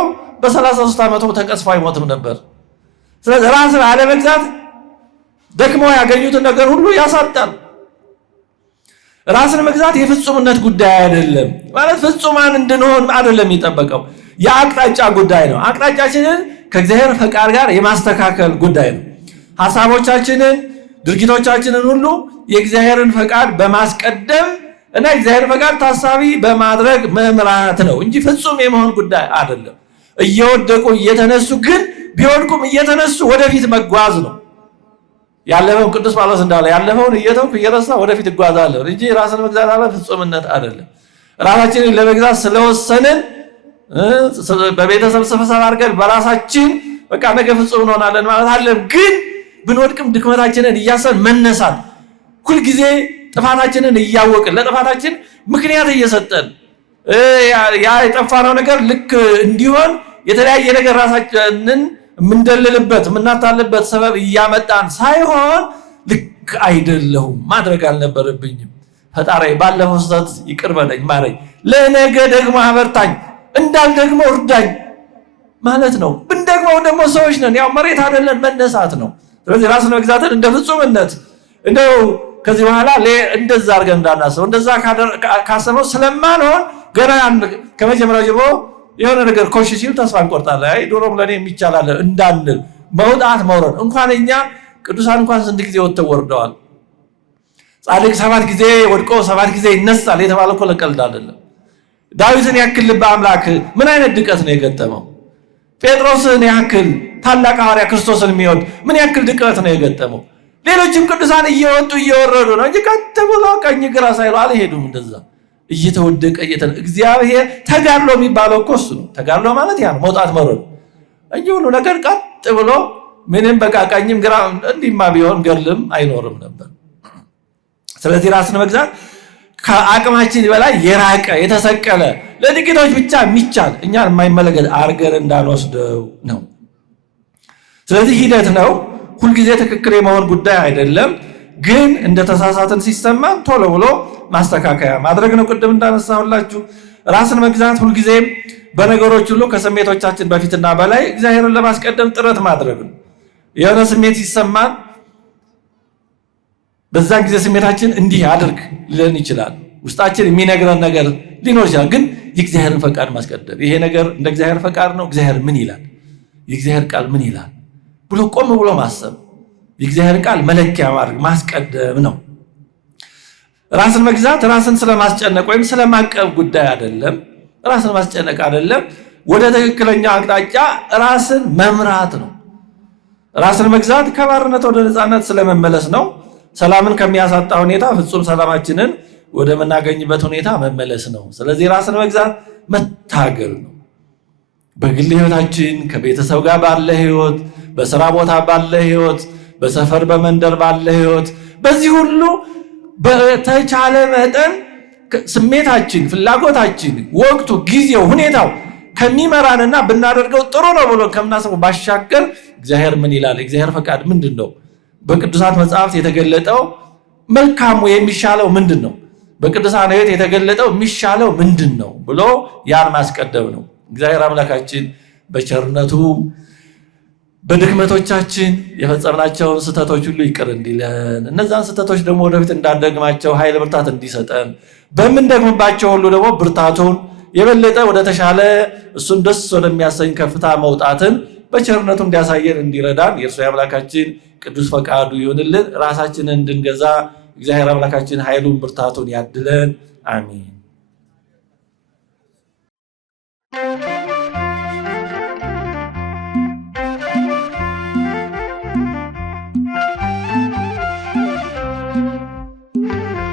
በ33 ዓመቱ ተቀስፎ አይሞትም ነበር። ስለዚህ ራስን አለመግዛት ደክሞ ያገኙትን ነገር ሁሉ ያሳጣል። ራስን መግዛት የፍጹምነት ጉዳይ አይደለም። ማለት ፍጹማን እንድንሆን አይደለም የሚጠበቀው፣ የአቅጣጫ ጉዳይ ነው። አቅጣጫችንን ከእግዚአብሔር ፈቃድ ጋር የማስተካከል ጉዳይ ነው። ሐሳቦቻችንን፣ ድርጊቶቻችንን ሁሉ የእግዚአብሔርን ፈቃድ በማስቀደም እና እግዚአብሔር ፈቃድ ታሳቢ በማድረግ መምራት ነው እንጂ ፍጹም የመሆን ጉዳይ አይደለም። እየወደቁ እየተነሱ ግን ቢወድቁም እየተነሱ ወደፊት መጓዝ ነው። ያለፈውን ቅዱስ ጳውሎስ እንዳለ ያለፈውን እየተውኩ እየረሳ ወደፊት እጓዛለሁ እንጂ ራስን መግዛት አለ ፍጹምነት አይደለም። ራሳችንን ለመግዛት ስለወሰንን በቤተሰብ ስብሰባ አድርገን በራሳችን በቃ ነገ ፍጹም እንሆናለን ማለት አለም። ግን ብንወድቅም ድክመታችንን እያሰብን መነሳት፣ ሁልጊዜ ጥፋታችንን እያወቅን ለጥፋታችን ምክንያት እየሰጠን ያ የጠፋነው ነገር ልክ እንዲሆን የተለያየ ነገር ራሳችንን የምንደልልበት የምናታልበት ሰበብ እያመጣን ሳይሆን ልክ አይደለሁም ማድረግ አልነበረብኝም፣ ፈጣሪ ባለፈው ስህተት ይቅር በለኝ ማረኝ፣ ለነገ ደግሞ አበርታኝ፣ እንዳል ደግሞ እርዳኝ ማለት ነው። ብንደግመው ደግሞ ሰዎች ነን፣ ያው መሬት አይደለን፣ መነሳት ነው። ስለዚህ ራስን መግዛትን እንደ ፍጹምነት እንደው ከዚህ በኋላ እንደዛ አድርገን እንዳናስበው፣ እንደዛ ካሰበው ስለማንሆን ገና ከመጀመሪያው ጀምሮ የሆነ ነገር ኮሽ ሲል ተስፋ እንቆርጣለን። አይ ዶሮም ለኔ የሚቻላል እንዳንል መውጣት መውረድ እንኳን እኛ ቅዱሳን እንኳን ስንት ጊዜ ወጥተው ወርደዋል። ጻድቅ 7 ጊዜ ወድቆ 7 ጊዜ ይነሳል የተባለ እኮ ለቀልድ አይደለም። ዳዊትን ያክል ልበ አምላክ ምን አይነት ድቀት ነው የገጠመው? ጴጥሮስን ያክል ታላቅ ሐዋርያ ክርስቶስን የሚወድ ምን ያክል ድቀት ነው የገጠመው? ሌሎችም ቅዱሳን እየወጡ እየወረዱ ነው እንጂ ቀጥ ብሎ ቀኝ ግራ ሳይሉ አልሄዱም። እንደዛ እየተወደቀ እግዚአብሔር ተጋድሎ የሚባለው እኮ እሱ ነው። ተጋድሎ ማለት ያ ነው፣ መውጣት መውረድ እንጂ ሁሉ ነገር ቀጥ ብሎ ምንም በቃ ቀኝም ግራ እንዲማ ቢሆን ገድልም አይኖርም ነበር። ስለዚህ ራስን መግዛት ከአቅማችን በላይ የራቀ የተሰቀለ ለጥቂቶች ብቻ የሚቻል እኛን የማይመለከት አርገን እንዳንወስደው ነው። ስለዚህ ሂደት ነው፣ ሁልጊዜ ትክክል የመሆን ጉዳይ አይደለም። ግን እንደተሳሳትን ሲሰማ ቶሎ ብሎ ማስተካከያ ማድረግ ነው። ቅድም እንዳነሳሁላችሁ ራስን መግዛት ሁልጊዜ በነገሮች ሁሉ ከስሜቶቻችን በፊትና በላይ እግዚአብሔርን ለማስቀደም ጥረት ማድረግ ነው። የሆነ ስሜት ይሰማን፣ በዛን ጊዜ ስሜታችን እንዲህ አድርግ ሊለን ይችላል። ውስጣችን የሚነግረን ነገር ሊኖር ይችላል። ግን የእግዚአብሔርን ፈቃድ ማስቀደም፣ ይሄ ነገር እንደ እግዚአብሔር ፈቃድ ነው፣ እግዚአብሔር ምን ይላል፣ የእግዚአብሔር ቃል ምን ይላል ብሎ ቆም ብሎ ማሰብ፣ የእግዚአብሔር ቃል መለኪያ ማድረግ ማስቀደም ነው። ራስን መግዛት ራስን ስለማስጨነቅ ወይም ስለማቀብ ጉዳይ አይደለም። ራስን ማስጨነቅ አይደለም። ወደ ትክክለኛው አቅጣጫ ራስን መምራት ነው። ራስን መግዛት ከባርነት ወደ ነፃነት ስለመመለስ ነው። ሰላምን ከሚያሳጣ ሁኔታ ፍጹም ሰላማችንን ወደ መናገኝበት ሁኔታ መመለስ ነው። ስለዚህ ራስን መግዛት መታገል ነው። በግል ህይወታችን፣ ከቤተሰብ ጋር ባለ ህይወት፣ በስራ ቦታ ባለ ህይወት፣ በሰፈር በመንደር ባለ ህይወት፣ በዚህ ሁሉ በተቻለ መጠን ስሜታችን፣ ፍላጎታችን፣ ወቅቱ፣ ጊዜው፣ ሁኔታው ከሚመራንና ብናደርገው ጥሩ ነው ብሎ ከምናስበው ባሻገር እግዚአብሔር ምን ይላል፣ እግዚአብሔር ፈቃድ ምንድን ነው፣ በቅዱሳት መጽሐፍት የተገለጠው መልካሙ የሚሻለው ምንድን ነው፣ በቅዱሳን ሕይወት የተገለጠው የሚሻለው ምንድን ነው ብሎ ያን ማስቀደም ነው። እግዚአብሔር አምላካችን በቸርነቱ በድክመቶቻችን የፈጸምናቸውን ስህተቶች ሁሉ ይቅር እንዲለን፣ እነዛን ስህተቶች ደግሞ ወደፊት እንዳንደግማቸው ኃይል ብርታት እንዲሰጠን፣ በምንደግምባቸው ሁሉ ደግሞ ብርታቱን የበለጠ ወደ ተሻለ እሱን ደስ ወደሚያሰኝ ከፍታ መውጣትን በቸርነቱ እንዲያሳየን እንዲረዳን የእርሱ የአምላካችን ቅዱስ ፈቃዱ ይሁንልን። ራሳችንን እንድንገዛ እግዚአብሔር አምላካችን ኃይሉን ብርታቱን ያድለን። አሜን።